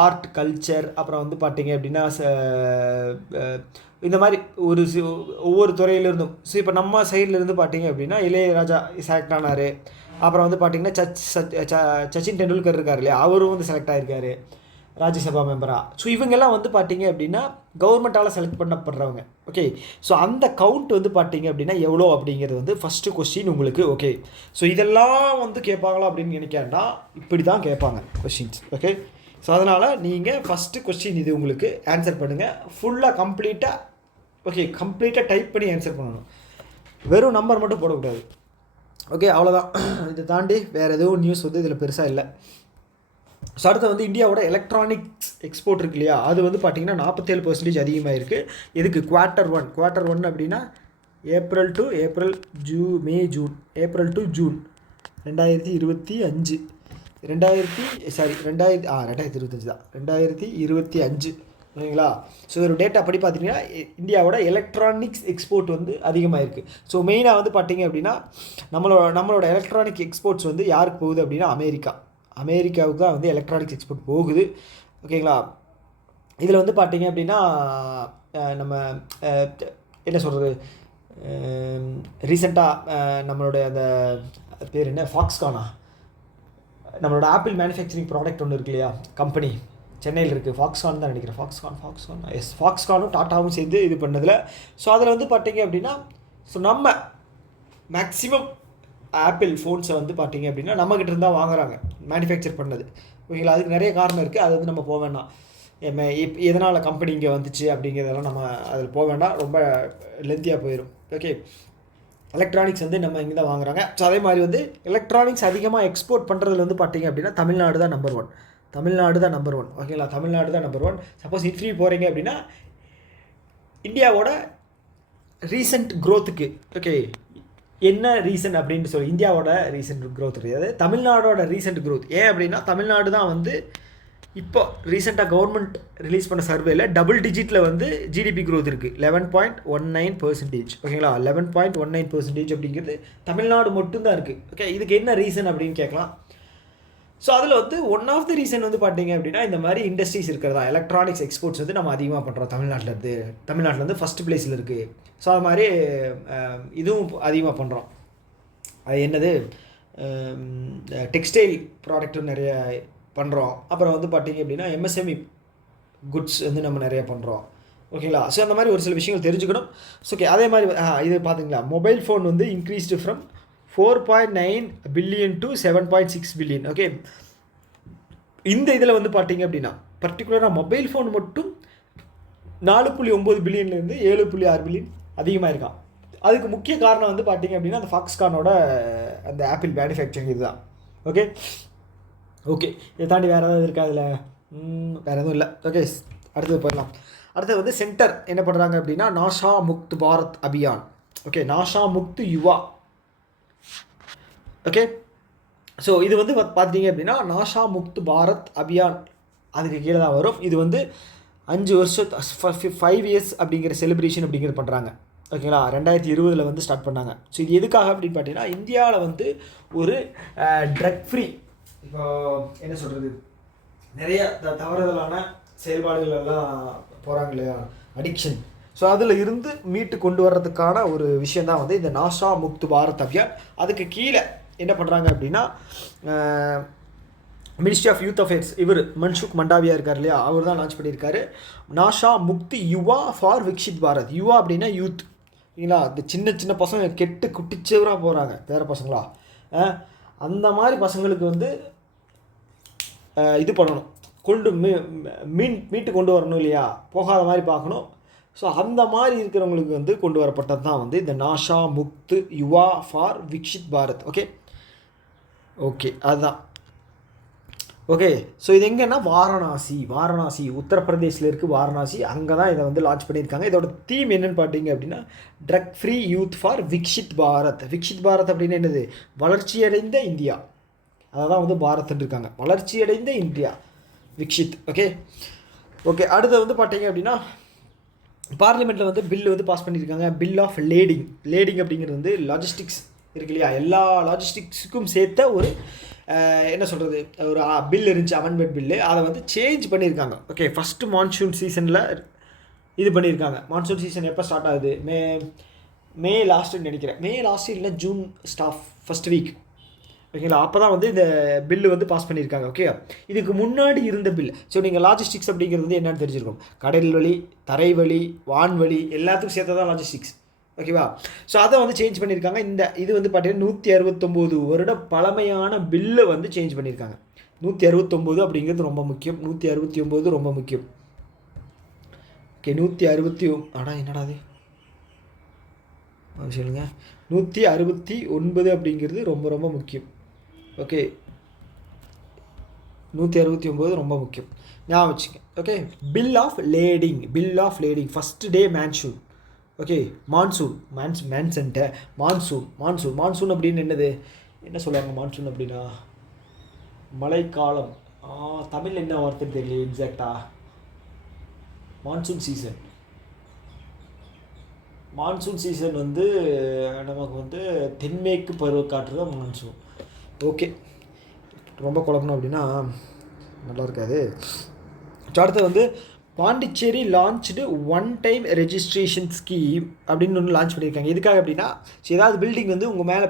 ஆர்ட், கல்ச்சர், அப்புறம் வந்து பார்த்திங்க அப்படின்னா இந்த மாதிரி ஒவ்வொரு துறையிலிருந்தும். ஸோ இப்போ நம்ம சைட்லேருந்து பார்த்திங்க அப்படின்னா இளையராஜா செலக்ட் ஆனார். அப்புறம் வந்து பார்த்திங்கன்னா சச்சின் டெண்டுல்கர் இருக்கார் இல்லையா, அவரும் வந்து செலக்ட் ஆகிருக்காரு ராஜ்யசபா மெம்பராக. ஸோ இவங்கெல்லாம் வந்து பார்த்திங்க அப்படின்னா கவர்மெண்ட்டால் செலக்ட் பண்ணப்படுறவங்க. ஓகே, ஸோ அந்த கவுண்ட் வந்து பார்த்திங்க அப்படின்னா எவ்வளோ அப்படிங்கிறது வந்து ஃபஸ்ட்டு கொஸ்டின் உங்களுக்கு. ஓகே, ஸோ இதெல்லாம் வந்து கேட்பாங்களா அப்படின்னு நினைக்கிறேன்டா, இப்படி தான் கேட்பாங்க கொஸ்டின்ஸ். ஓகே, ஸோ அதனால் நீங்கள் ஃபஸ்ட்டு கொஸ்டின் இது உங்களுக்கு ஆன்சர் பண்ணுங்கள் ஃபுல்லாக கம்ப்ளீட்டாக டைப் பண்ணி ஆன்சர் பண்ணணும், வெறும் நம்பர் மட்டும் போடக்கூடாது. ஓகே, அவ்வளோதான். இதை தாண்டி வேறு எதுவும் நியூஸ் வந்து இதில் பெருசாக இல்லை. ஸோ அடுத்து வந்து இந்தியாவோட எலக்ட்ரானிக்ஸ் எக்ஸ்போர்ட் இருக்கு இல்லையா, அது வந்து பார்த்திங்கன்னா 47% அதிகமாக இருக்குது. இதுக்கு குவார்ட்டர் ஒன் அப்படின்னா ஏப்ரல் டு ஜூன் 2025 தான் 2025. ஓகேங்களா, ஸோ ஒரு டேட்டா படி பார்த்திங்கன்னா இந்தியாவோட எலக்ட்ரானிக்ஸ் எக்ஸ்போர்ட் வந்து அதிகமாக இருக்குது. ஸோ மெயினாக வந்து பார்த்திங்க அப்படின்னா நம்மளோட எலக்ட்ரானிக் எக்ஸ்போர்ட்ஸ் வந்து யாருக்கு போகுது அப்படின்னா அமெரிக்காவுக்கு தான் வந்து எலக்ட்ரானிக்ஸ் எக்ஸ்போர்ட் போகுது. ஓகேங்களா, இதில் வந்து பார்த்திங்க அப்படின்னா நம்ம என்ன சொல்கிறது, ரீசெண்டாக நம்மளோட அந்த பேர் என்ன, ஃபாக்ஸ்கானா நம்மளோட ஆப்பிள் மேனுஃபேக்சரிங் ப்ராடக்ட் ஒன்று இருக்கு இல்லையா, கம்பெனி சென்னையில் இருக்குது, ஃபாக்ஸ்கான் தான் நினைக்கிறேன், ஃபாக்ஸ்கான் எஸ், ஃபாக்ஸ்கானும் டாட்டாவும் சேர்ந்து இது பண்ணதில். ஸோ அதில் வந்து பார்த்தீங்க அப்படின்னா, ஸோ நம்ம மேக்ஸிமம் ஆப்பிள் ஃபோன்ஸை வந்து பார்த்தீங்க அப்படின்னா நம்மக்கிட்ட இருந்தால் வாங்குறாங்க, மேனுஃபேக்சர் பண்ணது. ஓகேங்களா, அதுக்கு நிறைய காரணம் இருக்குது, அது வந்து நம்ம போக வேண்டாம். எதனால் கம்பெனி இங்கே வந்துச்சு அப்படிங்கிறதெல்லாம் நம்ம அதில் போக வேண்டாம், ரொம்ப லென்த்தியாக போயிடும். ஓகே, எலக்ட்ரானிக்ஸ் வந்து நம்ம இங்கே தான் வாங்குறாங்க. ஸோ அதே மாதிரி வந்து எலக்ட்ரானிக்ஸ் அதிகமாக எக்ஸ்போர்ட் பண்ணுறதுல வந்து பார்த்தீங்க அப்படின்னா தமிழ்நாடு தான் நம்பர் 1. ஓகேங்களா, தமிழ்நாடு தான் நம்பர் 1. சப்போஸ் இன்டர்வியூ போகிறீங்க அப்படின்னா இந்தியாவோட ரீசெண்ட் க்ரோத்துக்கு, ஓகே, என்ன ரீசன் அப்படின்னு சொல்லி, இந்தியாவோட ரீசெண்ட் க்ரோத் கிடையாது, தமிழ்நாடோட ரீசெண்ட் க்ரோத். ஏன் அப்படின்னா தமிழ்நாடு தான் வந்து இப்போ ரீசெண்டாக கவர்மெண்ட் ரிலீஸ் பண்ண சர்வேல டபுள் டிஜிட்டில் வந்து ஜிடிபி க்ரோத் இருக்குது, 11.19%. ஓகேங்களா, 11.19% அப்படிங்கிறது தமிழ்நாடு மட்டும்தான் இருக்குது. ஓகே, இதுக்கு என்ன ரீசன் அப்படின்னு கேட்கலாம். ஸோ அதில் வந்து ஒன் ஆஃப் த ரீசன் வந்து பார்த்தீங்க அப்படின்னா இந்த மாதிரி இண்டஸ்ட்ரீஸ் இருக்கிறதா, எலக்ட்ரானிக்ஸ் எக்ஸ்போர்ட்ஸ் வந்து நம்ம அதிகமாக பண்ணுறோம் தமிழ்நாட்டிலேருந்து ஃபஸ்ட் பிளேஸில் இருக்குது. ஸோ அது மாதிரி இதுவும் அதிகமாக பண்ணுறோம். அது என்னது, டெக்ஸ்டைல் ப்ராடக்ட்டும் நிறைய பண்ணுறோம். அப்புறம் வந்து பார்த்தீங்க அப்படின்னா எம்எஸ்எம்இ குட்ஸ் வந்து நம்ம நிறைய பண்ணுறோம். ஓகேங்களா, ஸோ அந்த மாதிரி ஒரு சில விஷயங்கள் தெரிஞ்சுக்கணும். ஸோ ஓகே, அதே மாதிரி இது பார்த்தீங்களா, மொபைல் ஃபோன் வந்து increased from 4.9 billion to 7.6 billion. Okay, இந்த இதில் வந்து பார்த்தீங்க அப்படின்னா பர்டிகுலராக மொபைல் ஃபோன் மட்டும் 4.9 பில்லியன்லேருந்து 7.6 பில்லியன் அதிகமாக இருக்கான். அதுக்கு முக்கிய காரணம் வந்து பார்த்தீங்க அப்படின்னா அந்த ஃபாக்ஸ்கானோட அந்த ஆப்பிள் மேனுஃபேக்சரிங் இதுதான். ஓகே, இதை தாண்டி வேறு ஏதாவது இருக்கா அதில்? வேறு எதுவும் இல்லை. ஓகே, அடுத்தது போயிடலாம். அடுத்தது வந்து சென்டர் என்ன பண்ணுறாங்க அப்படின்னா நாஷா முக்த் பாரத் அபியான். ஓகே, நாஷா முக்த் யுவா. ஓகே, ஸோ இது வந்து பார்த்தீங்க அப்படின்னா நாஷா முக்த் பாரத் அபியான் அதுக்கு கீழே தான் வரும். இது வந்து 5 வருஷம் 5 இயர்ஸ் அப்படிங்கிற செலிப்ரேஷன் அப்படிங்கிறது பண்ணுறாங்க. ஓகேங்களா, 2020 வந்து ஸ்டார்ட் பண்ணாங்க. ஸோ இது எதுக்காக அப்படின்னு பார்த்தீங்கன்னா இந்தியாவில் வந்து ஒரு ட்ரக் ஃப்ரீ, இப்போ என்ன சொல்கிறது, நிறைய தவறுதலான செயல்பாடுகள் எல்லாம் போகிறாங்க இல்லையா, அடிக்ஷன். ஸோ அதில் இருந்து மீட்டு கொண்டு வர்றதுக்கான ஒரு விஷயந்தான் வந்து இந்த நாஷா முக்த் பாரத் அபியான். அதுக்கு கீழே என்ன பண்ணுறாங்க அப்படின்னா மினிஸ்ட்ரி ஆஃப் யூத் அஃபேர்ஸ், இவர் மன்சுக் மண்டாவியா இருக்கார் இல்லையா, அவர் தான் லான்ச் பண்ணியிருக்காரு நாஷா முக்தி யுவா ஃபார் விக்ஷித் பாரத். யுவா அப்படின்னா யூத். இல்லைங்களா, இந்த சின்ன சின்ன பசங்க கெட்டு குட்டிச்சவராக போகிறாங்க, வேறு பசங்களா, அந்த மாதிரி பசங்களுக்கு வந்து இது பண்ணணும், மீட்டு கொண்டு வரணும் இல்லையா, போகாத மாதிரி பார்க்கணும். ஸோ அந்த மாதிரி இருக்கிறவங்களுக்கு வந்து கொண்டு வரப்பட்டது தான் வந்து இந்த நாஷா முக்த் யுவா ஃபார் விக்ஷித் பாரத். ஓகே அதுதான். ஓகே, ஸோ இது எங்கன்னா வாரணாசி உத்தரப்பிரதேசில் இருக்குது வாரணாசி, அங்கே தான் இதை வந்து லான்ச் பண்ணியிருக்காங்க. இதோட தீம் என்னென்னு பார்த்தீங்க அப்படின்னா drug free youth for Viksit Bharat. Viksit Bharat அப்படின்னு என்னது, வளர்ச்சியடைந்த இந்தியா, அதை தான் வந்து பாரத்ன்னு இருக்காங்க, வளர்ச்சியடைந்த இந்தியா விக்ஷித். ஓகே, அடுத்து வந்து பார்த்தீங்க அப்படின்னா பார்லிமெண்ட்டில் வந்து பில்லு வந்து பாஸ் பண்ணியிருக்காங்க, பில் ஆஃப் லேடிங் அப்படிங்கிறது வந்து லாஜிஸ்டிக்ஸ் இருக்கு இல்லையா, எல்லா லாஜிஸ்டிக்ஸுக்கும் சேர்த்த ஒரு என்ன சொல்கிறது ஒரு பில் இருந்துச்சு, அமெண்ட்மெண்ட் பில்லு, அதை வந்து சேஞ்ச் பண்ணியிருக்காங்க. ஓகே, ஃபஸ்ட்டு மான்சூன் சீசனில் இது பண்ணியிருக்காங்க. மான்சூன் சீசன் எப்போ ஸ்டார்ட் ஆகுது, மே லாஸ்ட்டுன்னு நினைக்கிறேன், மே லாஸ்ட்டு இல்லை ஜூன் ஃபஸ்ட் வீக். ஓகேங்களா, அப்போ தான் வந்து இந்த பில்லு வந்து பாஸ் பண்ணியிருக்காங்க. ஓகே, இதுக்கு முன்னாடி இருந்த பில். ஸோ நீங்கள் லாஜிஸ்டிக்ஸ் அப்படிங்கிறது வந்து என்னென்னு தெரிஞ்சிருக்கும், கடல் வழி, தரை வழி, வான்வழி எல்லாத்துக்கும் சேர்த்து தான் லாஜிஸ்டிக்ஸ். ஓகேவா, ஸோ அதை வந்து சேஞ்ச் பண்ணியிருக்காங்க. இது வந்து பார்த்தீங்கன்னா 169 வருட பழமையான பில்லை வந்து சேஞ்ச் பண்ணியிருக்காங்க. 169 அப்படிங்கிறது ரொம்ப முக்கியம், 169 ரொம்ப முக்கியம். ஓகே, 160 என்னடா அது சொல்லுங்க, 169 அப்படிங்கிறது ரொம்ப ரொம்ப முக்கியம். ஓகே, 169 ரொம்ப முக்கியம், ஞாபகம் வச்சுங்க. Okay, bill of lading first day monsoon. Okay, monsoon அப்படின்னு என்னது, என்ன சொல்லுவாங்க மான்சூன் அப்படின்னா, மழைக்காலம். தமிழ் என்ன வார்த்தை தெரியல எக்ஸாக்டா. மான்சூன் சீசன் வந்து நமக்கு வந்து தென்மேற்கு பருவக்காற்று தான் மான்சூன். ஓகே, ரொம்ப குழப்பணும் அப்படின்னா நல்லா இருக்காது. அடுத்து வந்து Pondicherry launched one time registration scheme அப்படின்னு ஒன்று லான்ச் பண்ணியிருக்காங்க. எதுக்காக அப்படின்னா, ஏதாவது பில்டிங் வந்து உங்கள் மேலே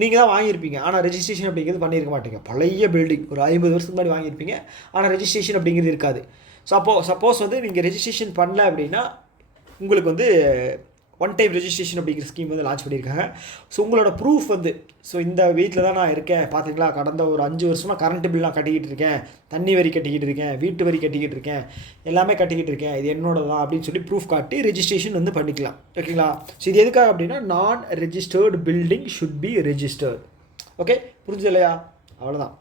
நீங்கள் தான் வாங்கியிருப்பீங்க, ஆனால் ரெஜிஸ்ட்ரேஷன் அப்படிங்கிறது பண்ணியிருக்க மாட்டீங்க. பழைய பில்டிங் ஒரு 50 வருஷத்துக்கு முன்னாடி வாங்கியிருப்பீங்க, ஆனால் ரெஜிஸ்ட்ரேஷன் அப்படிங்கிறது இருக்காது. ஸோ சப்போஸ் வந்து நீங்கள் ரெஜிஸ்ட்ரேஷன் பண்ணல அப்படின்னா உங்களுக்கு வந்து ஒன் டைம் ரெஜிஸ்ட்ரேஷன் அப்படிங்கிற ஸ்கீம் வந்து லான்ச் பண்ணியிருக்காங்க. ஸோ உங்களோட ப்ரூஃப் வந்து, ஸோ இந்த வீட்டில் தான் நான் இருக்கேன், பார்த்தீங்களா கடந்த ஒரு 5 வருஷமாக கரண்ட் பில் நான் கட்டிக்கிட்டு இருக்கேன், தண்ணி வரி கட்டிக்கிட்டு இருக்கேன், வீட்டு வரி கட்டிக்கிட்டு இருக்கேன், எல்லாமே கட்டிக்கிட்டு இருக்கேன், இது என்னோட தான் அப்படின்னு சொல்லி ப்ரூஃப் காட்டி ரெஜிஸ்ட்ரேஷன் வந்து பண்ணிக்கலாம். ஓகேங்களா? ஸோ இது எதுக்காக அப்படின்னா, நான் registered building should be registered. Okay, புரிஞ்சு இல்லையா? அவ்வளோதான்.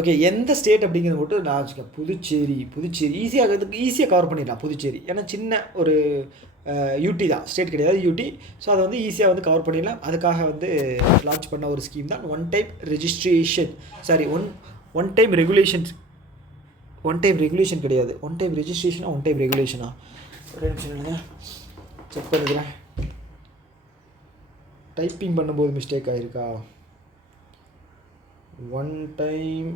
ஓகே, எந்த ஸ்டேட் அப்படிங்கிறது மட்டும் நான் வச்சுக்கேன். புதுச்சேரி ஈஸியாக கவர் பண்ணிடலாம் புதுச்சேரி. ஏன்னா சின்ன ஒரு யூடி தான், ஸ்டேட் கிடையாது, யூடி. ஸோ அதை வந்து ஈஸியாக வந்து கவர் பண்ணிடலாம். அதுக்காக வந்து லான்ச் பண்ண ஒரு ஸ்கீம் தான் one time registration. Sorry, one time regulations. One time regulation கிடையாது, ஒன் டைம் ரெஜிஸ்ட்ரேஷனா ஒன் டைம் ரெகுலேஷனா? ஒரு நிமிஷம் இல்லைங்க, செக் பண்ணிக்கிறேன். டைப்பிங் பண்ணும்போது மிஸ்டேக் ஆகிருக்கா? One time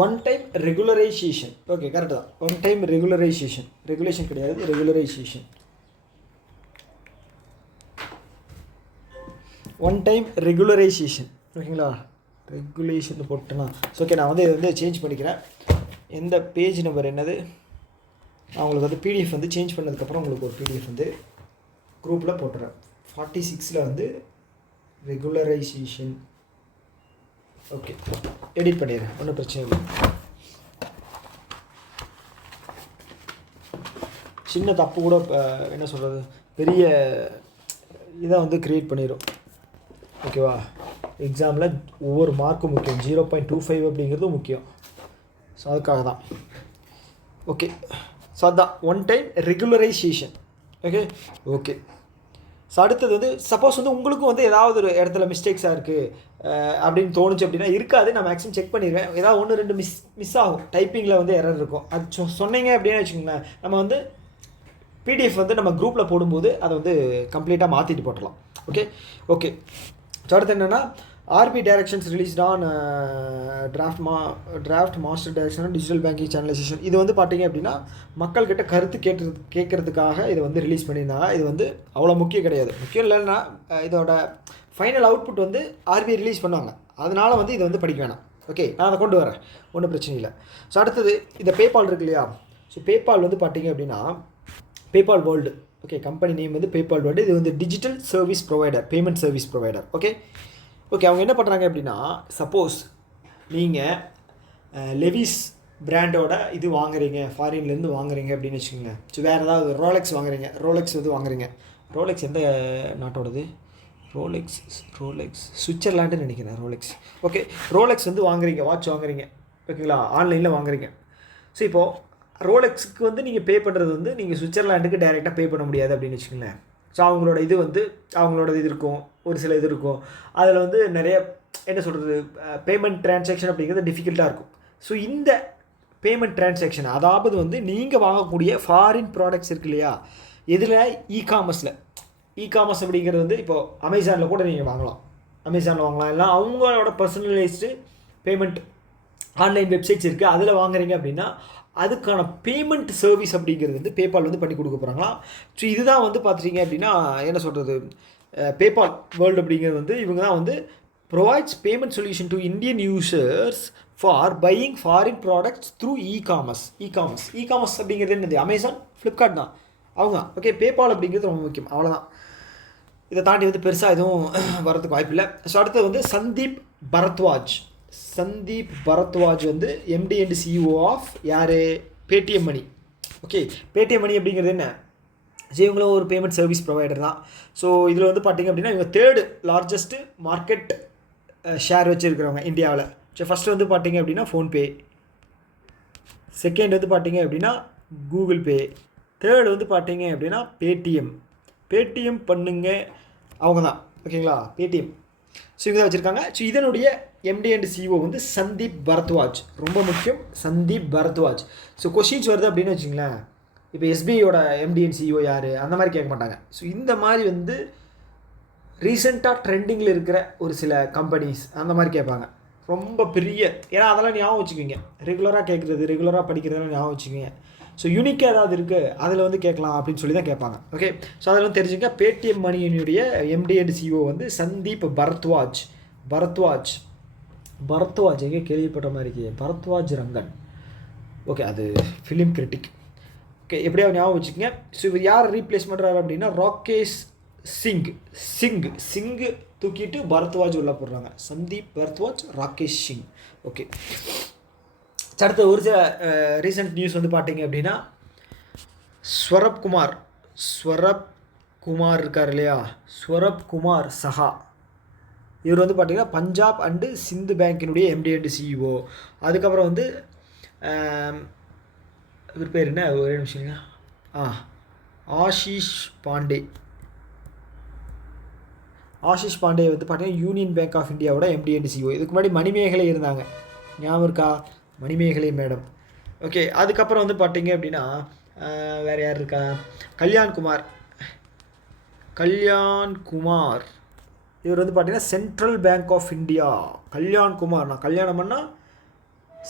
one time regularisation. Okay, correct தான். ஒன் டைம் ரெகுலரைசேஷன், ரெகுலேஷன் கிடையாது, ரெகுலரைசேஷன். One time regularisation. ஓகேங்களா? ரெகுலேஷன் போட்டேன்னா ஓகே, நான் வந்து இதை வந்து சேஞ்ச் பண்ணிக்கிறேன். எந்த பேஜ் நம்பர் என்னது, நான் உங்களுக்கு வந்து பிடிஎஃப் வந்து சேஞ்ச் பண்ணதுக்கப்புறம் உங்களுக்கு ஒரு பிடிஎஃப் வந்து குரூப்பில் போட்டுறேன். 46 வந்து ரெகுலரைசேஷன். ஓகே, எடிட் பண்ணிடுறேன், ஒன்றும் பிரச்சனை இல்லை. சின்ன தப்பு கூட என்ன சொல்கிறது, பெரிய இதை வந்து க்ரியேட் பண்ணிடும். ஓகேவா? எக்ஸாமில் ஒவ்வொரு மார்க்கும் முக்கியம், 0.25 அப்படிங்கிறது முக்கியம். ஸோ அதுக்காக தான். ஓகே, ஸோ அதுதான் one time regularisation. Okay. So அடுத்தது வந்து சப்போஸ் வந்து உங்களுக்கும் வந்து ஏதாவது ஒரு இடத்துல மிஸ்டேக்ஸாக இருக்குது அப்படின்னு தோணுச்சு அப்படின்னா, இருக்காது, நான் மேக்ஸிமம் செக் பண்ணிடுவேன். ஏதாவது 1-2 மிஸ் ஆகும், டைப்பிங்கில் வந்து எரர் இருக்கும். அது சொன்னீங்க அப்படின்னு வச்சுக்கோங்களேன், நம்ம வந்து பிடிஎஃப் வந்து நம்ம குரூப்பில் போடும்போது அதை வந்து கம்ப்ளீட்டாக மாற்றிட்டு போட்டலாம். ஓகே. ஸோ அடுத்து என்னென்னா, RBI directions released on draft master direction digital banking channelisation. இது வந்து பார்த்தீங்க அப்படின்னா, மக்கள்கிட்ட கருத்து கேட்குறதுக்காக இதை வந்து ரிலீஸ் பண்ணியிருந்தாங்க. இது வந்து அவ்வளோ முக்கியம் கிடையாது. முக்கியம் இல்லைன்னா இதோட ஃபைனல் அவுட்புட் வந்து ஆர்பிஐ ரிலீஸ் பண்ணுவாங்க. அதனால் வந்து இதை வந்து படிக்க வேணாம். ஓகே, நான் அதை கொண்டு வரேன், ஒன்றும் பிரச்சனை இல்லை. ஸோ அடுத்தது இந்த பேபால் இருக்கு இல்லையா? ஸோ பேபால் வந்து பார்த்தீங்க அப்படின்னா, PayPal world. Okay, company name வந்து பேபால் வேர்ல்டு. இது வந்து digital service provider, payment service provider. Okay, அவங்க என்ன பண்ணுறாங்க அப்படின்னா, சப்போஸ் நீங்கள் லெவிஸ் பிராண்டோட இது வாங்குறீங்க, ஃபாரின்லேருந்து வாங்குறீங்க அப்படின்னு வச்சுக்கோங்க. ஸோ வேறு ஏதாவது ரோலெக்ஸ் வாங்குறீங்க, ரோலெக்ஸ் எந்த நாட்டோடது? ரோலெக்ஸ் சுவிட்சர்லாண்டுன்னு நினைக்கிறேன். ரோலெக்ஸ் வந்து வாங்குறீங்க, வாட்ச் வாங்குறீங்க. ஓகேங்களா? ஆன்லைனில் வாங்குறீங்க. ஸோ இப்போது ரோலெக்ஸுக்கு வந்து நீங்கள் பே பண்ணுறது வந்து நீங்கள் சுவிட்சர்லாண்டுக்கு டைரெக்டாக பே பண்ண முடியாது அப்படின்னு வச்சுக்கோங்களேன். ஸோ அவங்களோட இது வந்து இது இருக்கும், ஒரு சில இது இருக்கும். அதில் வந்து நிறைய என்ன சொல்கிறது, பேமெண்ட் ட்ரான்சாக்ஷன் அப்படிங்கிறது டிஃபிகல்ட்டாக இருக்கும். ஸோ இந்த பேமெண்ட் ட்ரான்சாக்ஷன், அதாவது வந்து நீங்கள் வாங்கக்கூடிய ஃபாரின் ப்ராடக்ட்ஸ் இருக்கு இல்லையா, இதில் இகாமர்ஸ் அப்படிங்கிறது வந்து இப்போது அமேசானில் கூட நீங்கள் வாங்கலாம், இல்லை அவங்களோட பர்சனலைஸ்டு பேமெண்ட் ஆன்லைன் வெப்சைட்ஸ் இருக்குது, அதில் வாங்குறீங்க அப்படின்னா அதுக்கான பேமெண்ட் சர்வீஸ் அப்படிங்கிறது வந்து பேபால் வந்து பண்ணி கொடுக்க போகிறாங்களா. ஸோ இதுதான் வந்து பார்த்துட்டிங்க அப்படின்னா என்ன சொல்கிறது, பேபால் வேர்ல்டு அப்படிங்கிறது வந்து இவங்க தான் வந்து provides payment solution to Indian users for buying foreign products through e-commerce அப்படிங்கிறது என்னது? அமேசான், ஃப்ளிப்கார்ட் தான் அவங்க. ஓகே, பேபால் அப்படிங்கிறது ரொம்ப முக்கியம். அவ்வளோதான், இதை தாண்டி வந்து பெருசாக எதுவும் வரதுக்கு வாய்ப்பில்லை. ஸோ அடுத்தது வந்து சந்தீப் பரத்வாஜ் வந்து எம்டி அண்ட் சிஇஓ ஆஃப் யார்? பேடிஎம் மணி. ஓகே, பேடிஎம் மணி அப்படிங்கிறது என்ன? ஸோ இவங்களும் ஒரு பேமெண்ட் சர்வீஸ் ப்ரொவைடர் தான். ஸோ இதில் வந்து பார்த்திங்க அப்படின்னா இவங்க தேர்டு லார்ஜஸ்ட்டு மார்க்கெட் ஷேர் வச்சுருக்கிறவங்க இந்தியாவில். ஸோ ஃபஸ்ட்டு வந்து பார்த்திங்க அப்படின்னா ஃபோன்பே, செகண்ட் வந்து பார்த்திங்க அப்படின்னா கூகுள் பே, தேர்டு வந்து பார்த்திங்க அப்படின்னா பேடிஎம் பண்ணுங்க அவங்க தான். ஓகேங்களா, பேடிஎம். ஸோ இவங்க தான் வச்சுருக்காங்க. ஸோ இதனுடைய எம்டி அண்ட் சிஓ வந்து சந்தீப் பரத்வாஜ். ரொம்ப முக்கியம், சந்தீப் பரத்வாஜ். ஸோ கொஷின்ஸ் வருது அப்படின்னு வச்சுங்களேன், இப்போ எஸ்பிஐயோட எம்டி அண்ட் சிஓ யார் அந்த மாதிரி கேட்க மாட்டாங்க. ஸோ இந்த மாதிரி வந்து ரீசெண்டாக ட்ரெண்டிங்கில் இருக்கிற ஒரு சில கம்பெனிஸ் அந்த மாதிரி கேட்பாங்க. ரொம்ப பெரிய, ஏன்னா அதெல்லாம் ஞாபகம் வச்சுக்கோங்க, ரெகுலராக கேட்குறது, ரெகுலராக படிக்கிறதெல்லாம் ஞாபகம் வச்சுக்கோங்க. ஸோ யூனிக்காக ஏதாவது இருக்குது அதில் வந்து கேட்கலாம் அப்படின்னு சொல்லி தான் கேட்பாங்க. ஓகே, ஸோ அதில் வந்து தெரிஞ்சுங்க, பேடிஎம் மணியினுடைய எம்டி அண்ட் சிஓ வந்து சந்தீப் பரத்வாஜ் எங்கே கேள்விப்பட்ட மாதிரி இருக்கே, பரத்வாஜ் ரங்கன். ஓகே, அது ஃபிலிம் கிரிட்டிக். ஓகே, எப்படியாவது ஞாபகம் வச்சுக்கோங்க. ஸோ இவர் யார் ரீப்ளேஸ் பண்ணுறாரு அப்படின்னா ராகேஷ் சிங் தூக்கிட்டு பரத்வாஜ் உள்ள போடுறாங்க. சந்தீப் பரத்வாஜ், ராகேஷ் சிங். ஓகே, அடுத்த ஒரு சில ரீசெண்ட் நியூஸ் வந்து பார்த்தீங்க அப்படின்னா ஸ்வரப் குமார் இருக்கார் இல்லையா, ஸ்வரப் குமார் சஹா. இவர் வந்து பார்த்தீங்கன்னா பஞ்சாப் அண்டு சிந்து பேங்கினுடைய எம்டி அண்ட் சிஇஓ. அதுக்கப்புறம் வந்து இவர் பேர் என்ன, ஒரே நிமிஷங்க, ஆஷிஷ் பாண்டே வந்து பார்த்தீங்கன்னா யூனியன் பேங்க் ஆஃப் இந்தியாவோட எம்டி அண்ட் சிஓ. இதுக்கு முன்னாடி மணிமேகலை இருந்தாங்க, ஞாபகம் இருக்கா, மணிமேகலை மேடம். ஓகே, அதுக்கப்புறம் வந்து பார்த்தீங்க அப்படின்னா வேறு யார் இருக்கா, கல்யாண் குமார். இவர் வந்து பார்த்தீங்கன்னா central bank of India. Kalyan Kumar, நான் கல்யாணம் பண்ணால்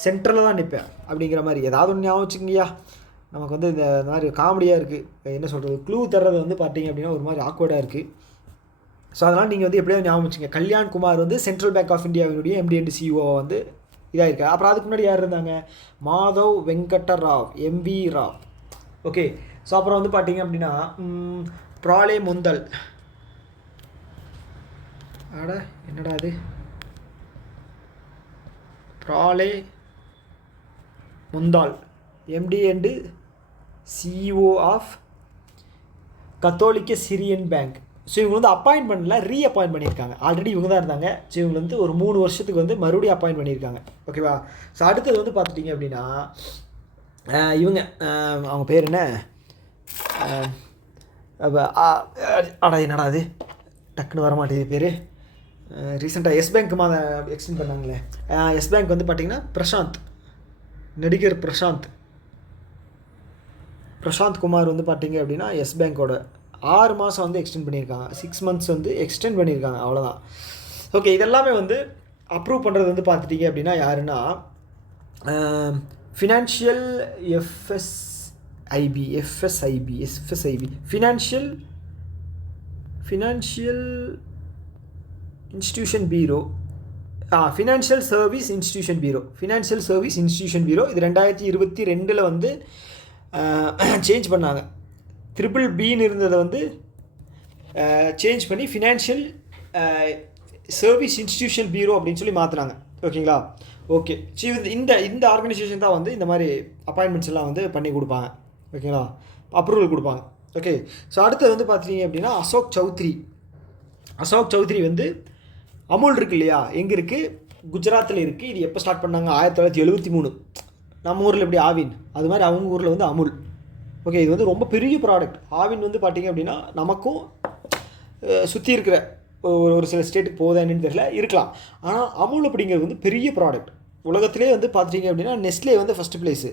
சென்ட்ரலில் தான் நிற்பேன் அப்படிங்கிற மாதிரி ஏதாவது ஒன்று ஞாபகம் வச்சுங்கய்யா. நமக்கு வந்து இந்த மாதிரி காமெடியாக இருக்குது, என்ன சொல்கிறது, க்ளூ தர்றது வந்து பார்த்தீங்க அப்படின்னா ஒரு மாதிரி ஆக்வர்டாக இருக்குது. ஸோ அதனால் நீங்கள் வந்து எப்படியாவது ஞாபகம் வச்சுங்க, கல்யாண் குமார் வந்து சென்ட்ரல் பேங்க் ஆஃப் இந்தியாவினுடைய எம்டி அண்ட் சிஓ வந்து இதாக இருக்கா. அப்புறம் அதுக்கு முன்னாடி யார் இருந்தாங்க, Madhav Venkata Rao, MV Rao. Okay, so அப்புறம் வந்து பார்த்தீங்க அப்படின்னா ப்ராலே முந்தல், என்னடா அது, Pralay Mondal, MD and CEO of Catholic Syrian bank. So இவங்க வந்து அப்பாயின்மெண்ட்டில் ரீஅப்பாயின்ட் பண்ணியிருக்காங்க. ஆல்ரெடி இவங்க தான் இருந்தாங்க. ஸோ இவங்க வந்து ஒரு 3 வருஷத்துக்கு வந்து மறுபடியும் அப்பாயின்ட் பண்ணியிருக்காங்க. ஓகேவா. ஸோ அடுத்தது வந்து பார்த்துட்டிங்க அப்படின்னா இவங்க அவங்க பேர் என்ன, என்னடா அது டக்குன்னு வர மாட்டேங்குது பேர். ரீசெண்டாக எஸ் பேங்க் எக்ஸ்டெண்ட் பண்ணாங்களே, எஸ் பேங்க் வந்து பார்த்திங்கன்னா நடிகர் பிரசாந்த் குமார் வந்து பார்த்திங்க அப்படின்னா எஸ் பேங்க்கோட 6 மாதம் வந்து எக்ஸ்டெண்ட் பண்ணியிருக்காங்க, 6 மந்த்ஸ் வந்து எக்ஸ்டெண்ட் பண்ணியிருக்காங்க, அவ்வளோதான். ஓகே, இதெல்லாமே வந்து அப்ரூவ் பண்ணுறது வந்து பார்த்துட்டிங்க அப்படின்னா யாருன்னா ஃபினான்ஷியல் எஃப்எஸ்ஐபி ஃபினான்ஷியல் இன்ஸ்டிடியூஷன் பீரோ, ஃபினான்ஷியல் சர்வீஸ் இன்ஸ்டிடியூஷன் பீரோ. இது 2022 வந்து சேஞ்ச் பண்ணாங்க. BBBன்னு இருந்ததை வந்து சேஞ்ச் பண்ணி ஃபினான்ஷியல் சர்வீஸ் இன்ஸ்டிடியூஷன் பீரோ அப்படின்னு சொல்லி மாற்றினாங்க. ஓகேங்களா. ஓகே, ஸோ இந்த ஆர்கனைசேஷன் தான் வந்து இந்த மாதிரி அப்பாயின்மெண்ட்ஸ் எல்லாம் வந்து பண்ணி கொடுப்பாங்க. ஓகேங்களா, அப்ரூவல் கொடுப்பாங்க. ஓகே, ஸோ அடுத்தது வந்து பார்த்துட்டிங்க அப்படின்னா அசோக் சௌத்ரி வந்து அமுல் இருக்குது இல்லையா, எங்கே இருக்குது, குஜராத்தில் இருக்குது. இது எப்போ ஸ்டார்ட் பண்ணாங்க, 1973. நம்ம ஊரில் எப்படி ஆவின், அது மாதிரி அவங்க ஊரில் வந்து அமுல். ஓகே, இது வந்து ரொம்ப பெரிய ப்ராடக்ட். ஆவின் வந்து பார்த்திங்க அப்படின்னா நமக்கும் சுற்றி இருக்கிற ஒரு சில ஸ்டேட்டுக்கு போகுதா என்னன்னு தெரியல, இருக்கலாம். ஆனால் அமுல் அப்படிங்கிறது வந்து பெரிய ப்ராடக்ட். உலகத்திலே வந்து பார்த்துட்டிங்க அப்படின்னா நெஸ்லே வந்து ஃபஸ்ட்டு ப்ளேஸு.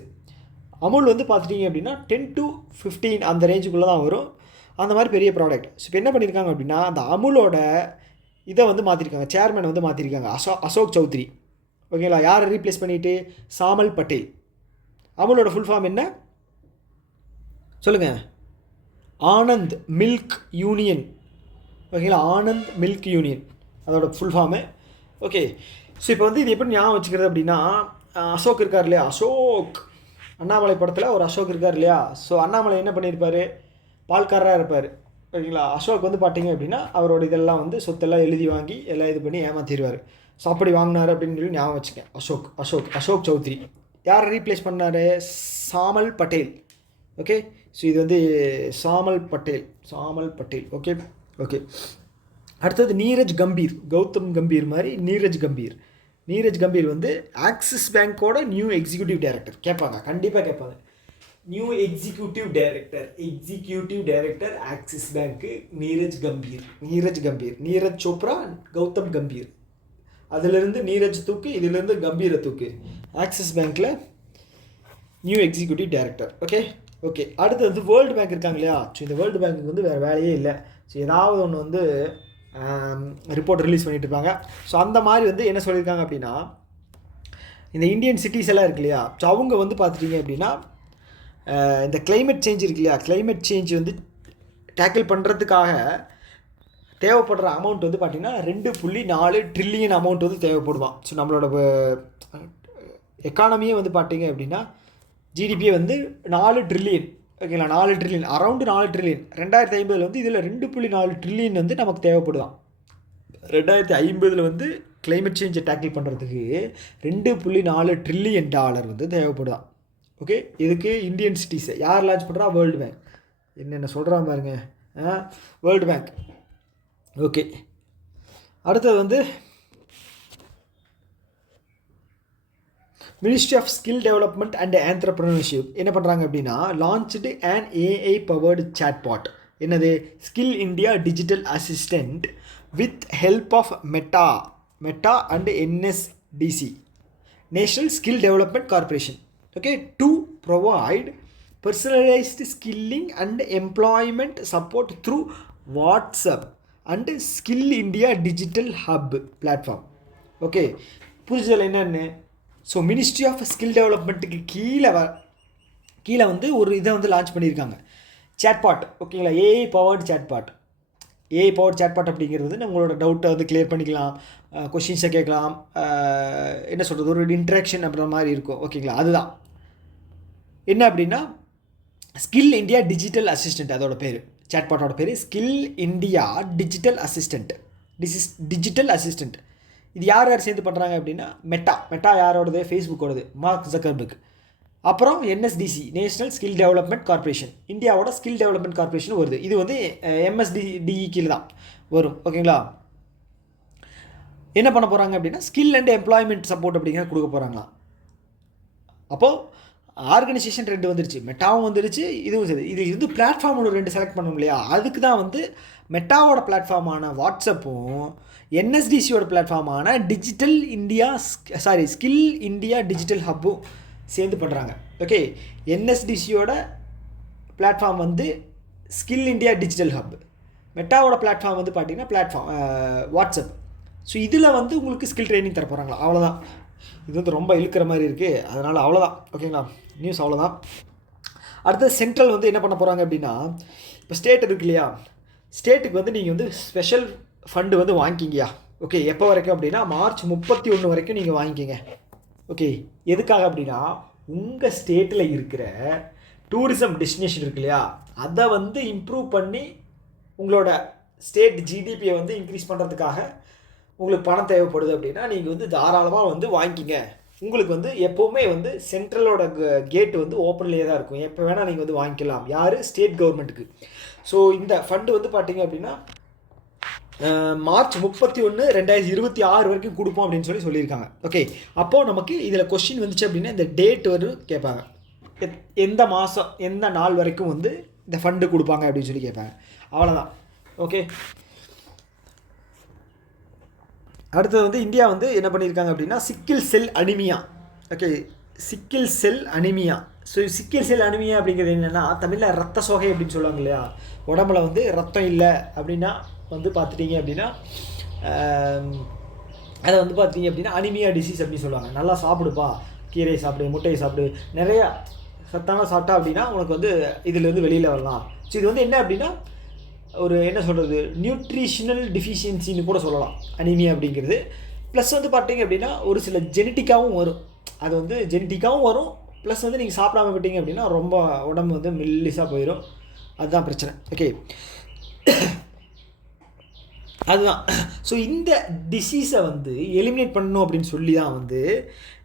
அமுல் வந்து பார்த்துட்டிங்க அப்படின்னா 10 to 15 அந்த ரேஞ்சுக்குள்ளே தான் வரும். அந்த மாதிரி பெரிய ப்ராடக்ட். ஸோ இப்போ என்ன பண்ணியிருக்காங்க அப்படின்னா அந்த அமுலோட இதை வந்து மாற்றிருக்காங்க, சேர்மேனை வந்து மாற்றிருக்காங்க, அசோக் சௌத்ரி. ஓகேங்களா. யாரை ரீப்ளேஸ் பண்ணிவிட்டு, சாமல் பட்டேல். அமுலோட ஃபுல் ஃபார்ம் என்ன சொல்லுங்கள், ஆனந்த் மில்க் யூனியன். ஓகேங்களா, ஆனந்த் மில்க் யூனியன் அதோட ஃபுல் ஃபார்மு. ஓகே, ஸோ இப்போ வந்து இது எப்படி ஞாபகம் வச்சுக்கிறது அப்படின்னா அசோக் இருக்கார் இல்லையா, அசோக் அண்ணாமலை படத்தில் ஒரு அசோக் இருக்கார் இல்லையா. ஸோ அண்ணாமலை என்ன பண்ணியிருப்பார், பால்காரராக இருப்பார். ஓகேங்களா. அசோக் வந்து பார்த்தீங்க அப்படின்னா அவரோட இதெல்லாம் வந்து சொத்தெல்லாம் எழுதி வாங்கி எல்லாம் இது பண்ணி ஏமாற்றிடுவார். ஸோ அப்படி வாங்கினார் அப்படின்னு சொல்லி ஞாபகம் வச்சுக்கேன். அசோக் சௌத்ரி. யாரை ரீப்ளேஸ் பண்ணார், சாமல் பட்டேல். ஓகே, ஸோ இது வந்து சாமல் பட்டேல். Okay okay. அடுத்தது நீரஜ் கம்பீர், கௌதம் கம்பீர் மாதிரி நீரஜ் கம்பீர் வந்து ஆக்சிஸ் பேங்க்கோட நியூ எக்ஸிக்யூட்டிவ் டைரக்டர். கேட்பாங்க, கண்டிப்பாக கேட்பாங்க. நியூ எக்ஸிக்யூட்டிவ் டைரக்டர் ஆக்சிஸ் பேங்க்கு நீரஜ் கம்பீர். நீரஜ் சோப்ரா, கௌதம் கம்பீர், அதிலிருந்து நீரஜ் தூக்கு, இதிலிருந்து கம்பீரை தூக்கு. ஆக்சிஸ் பேங்க்கில் நியூ எக்ஸிக்யூட்டிவ் டைரக்டர். ஓகே. அடுத்து வந்து வேர்ல்டு பேங்க் இருக்காங்க இல்லையா? ஸோ இந்த வேர்ல்டு பேங்க்கு வந்து வேறு வேலையே இல்லை. ஸோ ஏதாவது ஒன்று வந்து ரிப்போர்ட் ரிலீஸ் பண்ணிட்டு இருப்பாங்க. ஸோ அந்த மாதிரி வந்து என்ன சொல்லியிருக்காங்க அப்படின்னா, இந்த இந்தியன் சிட்டிஸ் எல்லாம் இருக்கு இல்லையா? ஸோ அவங்க வந்து பார்த்துட்டிங்க அப்படின்னா இந்த கிளைமேட் சேஞ்ச் இருக்கு இல்லையா? கிளைமேட் சேஞ்ச் வந்து டேக்கிள் பண்ணுறதுக்காக தேவைப்படுற அமௌண்ட் வந்து பார்த்திங்கன்னா 2.4 ட்ரில்லியன் அமௌண்ட் வந்து தேவைப்படுவான். ஸோ நம்மளோட எக்கானமியே வந்து பார்த்திங்க அப்படின்னா ஜிடிபியை வந்து 4 ட்ரில்லியன், ஓகேங்களா? 4 ட்ரில்லியன், அரௌண்டு 4 ட்ரில்லியன். 2050 வந்து இதில் 2.4 ட்ரில்லியன் வந்து நமக்கு தேவைப்படுதான். 2050 வந்து கிளைமேட் சேஞ்சை டேக்கிள் பண்ணுறதுக்கு 2.4 ட்ரில்லியன் டாலர் வந்து தேவைப்படுதான். ஓகே. இதுக்கு இந்தியன் சிட்டிஸை யார் லான்ச் பண்ணுறா? World bank. என்னென்ன சொல்கிறா பாருங்க, வேர்ல்டு பேங்க். ஓகே. அடுத்தது வந்து ministry of skill development and entrepreneurship என்ன பண்ணுறாங்க அப்படின்னா, launched and AI powered chatbot. என்னது? Skill India digital assistant with help of Meta and NSDC, national skill development corporation. Okay, to provide personalized skilling and employment support through WhatsApp and Skill India Digital Hub platform. Okay, புரிஞ்சதில் என்னென்னு? So ministry of skill டெவலப்மெண்ட்டுக்கு கீழே வந்து ஒரு இதை வந்து launch பண்ணியிருக்காங்க, chatbot. ஓகேங்களா? ஏஐ பவர்டு சேட்பாட் அப்படிங்கிறது உங்களோட டவுட்டை வந்து கிளியர் பண்ணிக்கலாம், கொஷின்ஸை கேட்கலாம், என்ன சொல்கிறது, ஒரு இன்ட்ராக்ஷன் அப்படின்ற மாதிரி இருக்கும். ஓகேங்களா? அதுதான் என்ன அப்படின்னா ஸ்கில் இந்தியா டிஜிட்டல் அசிஸ்டண்ட். அதோட பேர், சேட்பாட்டோட பேர் ஸ்கில் இந்தியா டிஜிட்டல் அசிஸ்டண்ட். இது யார் சேர்ந்து பண்ணுறாங்க அப்படின்னா, மெட்டா யாரோடது? ஃபேஸ்புக்கோடது, மார்க் ஜக்கர்பர்க். அப்புறம் NSDC, national skill development corporation, இந்தியாவோட ஸ்கில் டெவலப்மெண்ட் கார்பரேஷன் வருது. இது வந்து எம்எஸ்டிஇ கீழே தான் வரும். ஓகேங்களா? என்ன பண்ண போகிறாங்க அப்படின்னா, ஸ்கில் அண்ட் எம்ப்ளாய்மெண்ட் சப்போர்ட் அப்படிங்கிறத கொடுக்க போகிறாங்களாம். அப்போது ஆர்கனைசேஷன் 2 வந்துருச்சு, மெட்டாவும் வந்துருச்சு, இதுவும் சரி. இது வந்து பிளாட்ஃபார்ம் 2 செலக்ட் பண்ணணும் இல்லையா? அதுக்கு தான் வந்து மெட்டாவோட பிளாட்ஃபார்மான வாட்ஸ்அப்பும் என்எஸ்டிசியோட பிளாட்ஃபார்மான ஸ்கில் இந்தியா டிஜிட்டல் ஹப்பும் சேர்ந்து பண்ணுறாங்க. ஓகே, என்எஸ்டிசியோட பிளாட்ஃபார்ம் வந்து ஸ்கில் இந்தியா டிஜிட்டல் ஹப், மெட்டாவோட பிளாட்ஃபார்ம் வந்து பார்த்திங்கன்னா வாட்ஸ்அப். ஸோ இதில் வந்து உங்களுக்கு ஸ்கில் ட்ரைனிங் தர போகிறாங்களா? அவ்வளோதான். இது வந்து ரொம்ப இழுக்கிற மாதிரி இருக்குது, அதனால் அவ்வளோதான். ஓகேங்களா? நியூஸ் அவ்வளோதான். அடுத்தது சென்ட்ரல் வந்து என்ன பண்ண போகிறாங்க அப்படின்னா, இப்போ ஸ்டேட் இருக்கு இல்லையா? ஸ்டேட்டுக்கு வந்து நீங்கள் வந்து ஸ்பெஷல் ஃபண்டு வந்து வாங்கிக்கிங்கயா. ஓகே, எப்போ வரைக்கும் அப்படின்னா மார்ச் 31 வரைக்கும் நீங்கள் வாங்கிக்கிங்க. ஓகே, எதுக்காக அப்படின்னா உங்கள் ஸ்டேட்டில் இருக்கிற டூரிசம் டெஸ்டினேஷன் இருக்கு இல்லையா, அதை வந்து இம்ப்ரூவ் பண்ணி உங்களோட ஸ்டேட் ஜிடிபியை வந்து இன்க்ரீஸ் பண்ணுறதுக்காக உங்களுக்கு பணம் தேவைப்படுது அப்படின்னா நீங்கள் வந்து தாராளமாக வந்து வாங்கிக்கிங்க. உங்களுக்கு வந்து எப்போவுமே வந்து சென்ட்ரலோட கேட்டு வந்து ஓப்பன்லேயே தான் இருக்கும், எப்போ வேணால் நீங்கள் வந்து வாங்கிக்கலாம். யார்? ஸ்டேட் கவர்மெண்ட்டுக்கு. ஸோ இந்த ஃபண்டு வந்து பார்த்தீங்க அப்படின்னா மார்ச் 31, 2026 வரைக்கும் கொடுப்போம் அப்படின்னு சொல்லியிருக்காங்க. ஓகே, அப்போது நமக்கு இதில் கொஸ்டின் வந்துச்சு அப்படின்னா இந்த டேட் வந்து கேட்பாங்க, எந்த மாதம் எந்த நாள் வரைக்கும் வந்து இந்த ஃபண்டு கொடுப்பாங்க அப்படின்னு சொல்லி கேட்பாங்க. அவ்வளோதான். ஓகே, அடுத்தது வந்து இந்தியா வந்து என்ன பண்ணியிருக்காங்க அப்படின்னா sickle cell anaemia. Okay, sickle cell anaemia. So sickle cell anaemia அப்படிங்கிறது என்னென்னா தமிழில் ரத்த சோகை அப்படின்னு சொல்லுவாங்க இல்லையா? உடம்புல வந்து ரத்தம் இல்லை அப்படின்னா வந்து பார்த்துட்டிங்க அப்படின்னா அதை வந்து பார்த்தீங்க அப்படின்னா அனிமியா டிசீஸ் அப்படின்னு சொல்லுவாங்க. நல்லா சாப்பிடுப்பா, கீரை சாப்பிடு, முட்டையை சாப்பிடு, நிறையா சத்தான சாப்பிட்டா அப்படின்னா உனக்கு வந்து இதுலேருந்து வெளியில் வரலாம். ஸோ இது வந்து என்ன அப்படின்னா ஒரு என்ன சொல்கிறது, நியூட்ரிஷனல் டிஃபிஷியன்சின்னு கூட சொல்லலாம் அனிமியா அப்படிங்கிறது. ப்ளஸ் வந்து பார்த்தீங்க அப்படின்னா ஒரு சில ஜெனட்டிக்காகவும் வரும், அது வந்து ஜெனட்டிக்காகவும் வரும். ப்ளஸ் வந்து நீங்கள் சாப்பிடாம விட்டீங்க அப்படின்னா ரொம்ப உடம்பு வந்து மெல்லிஸாக போயிடும், அதுதான் பிரச்சனை. ஓகே, அதுதான். ஸோ இந்த டிசீஸை வந்து எலிமினேட் பண்ணணும் அப்படின்னு சொல்லி தான் வந்து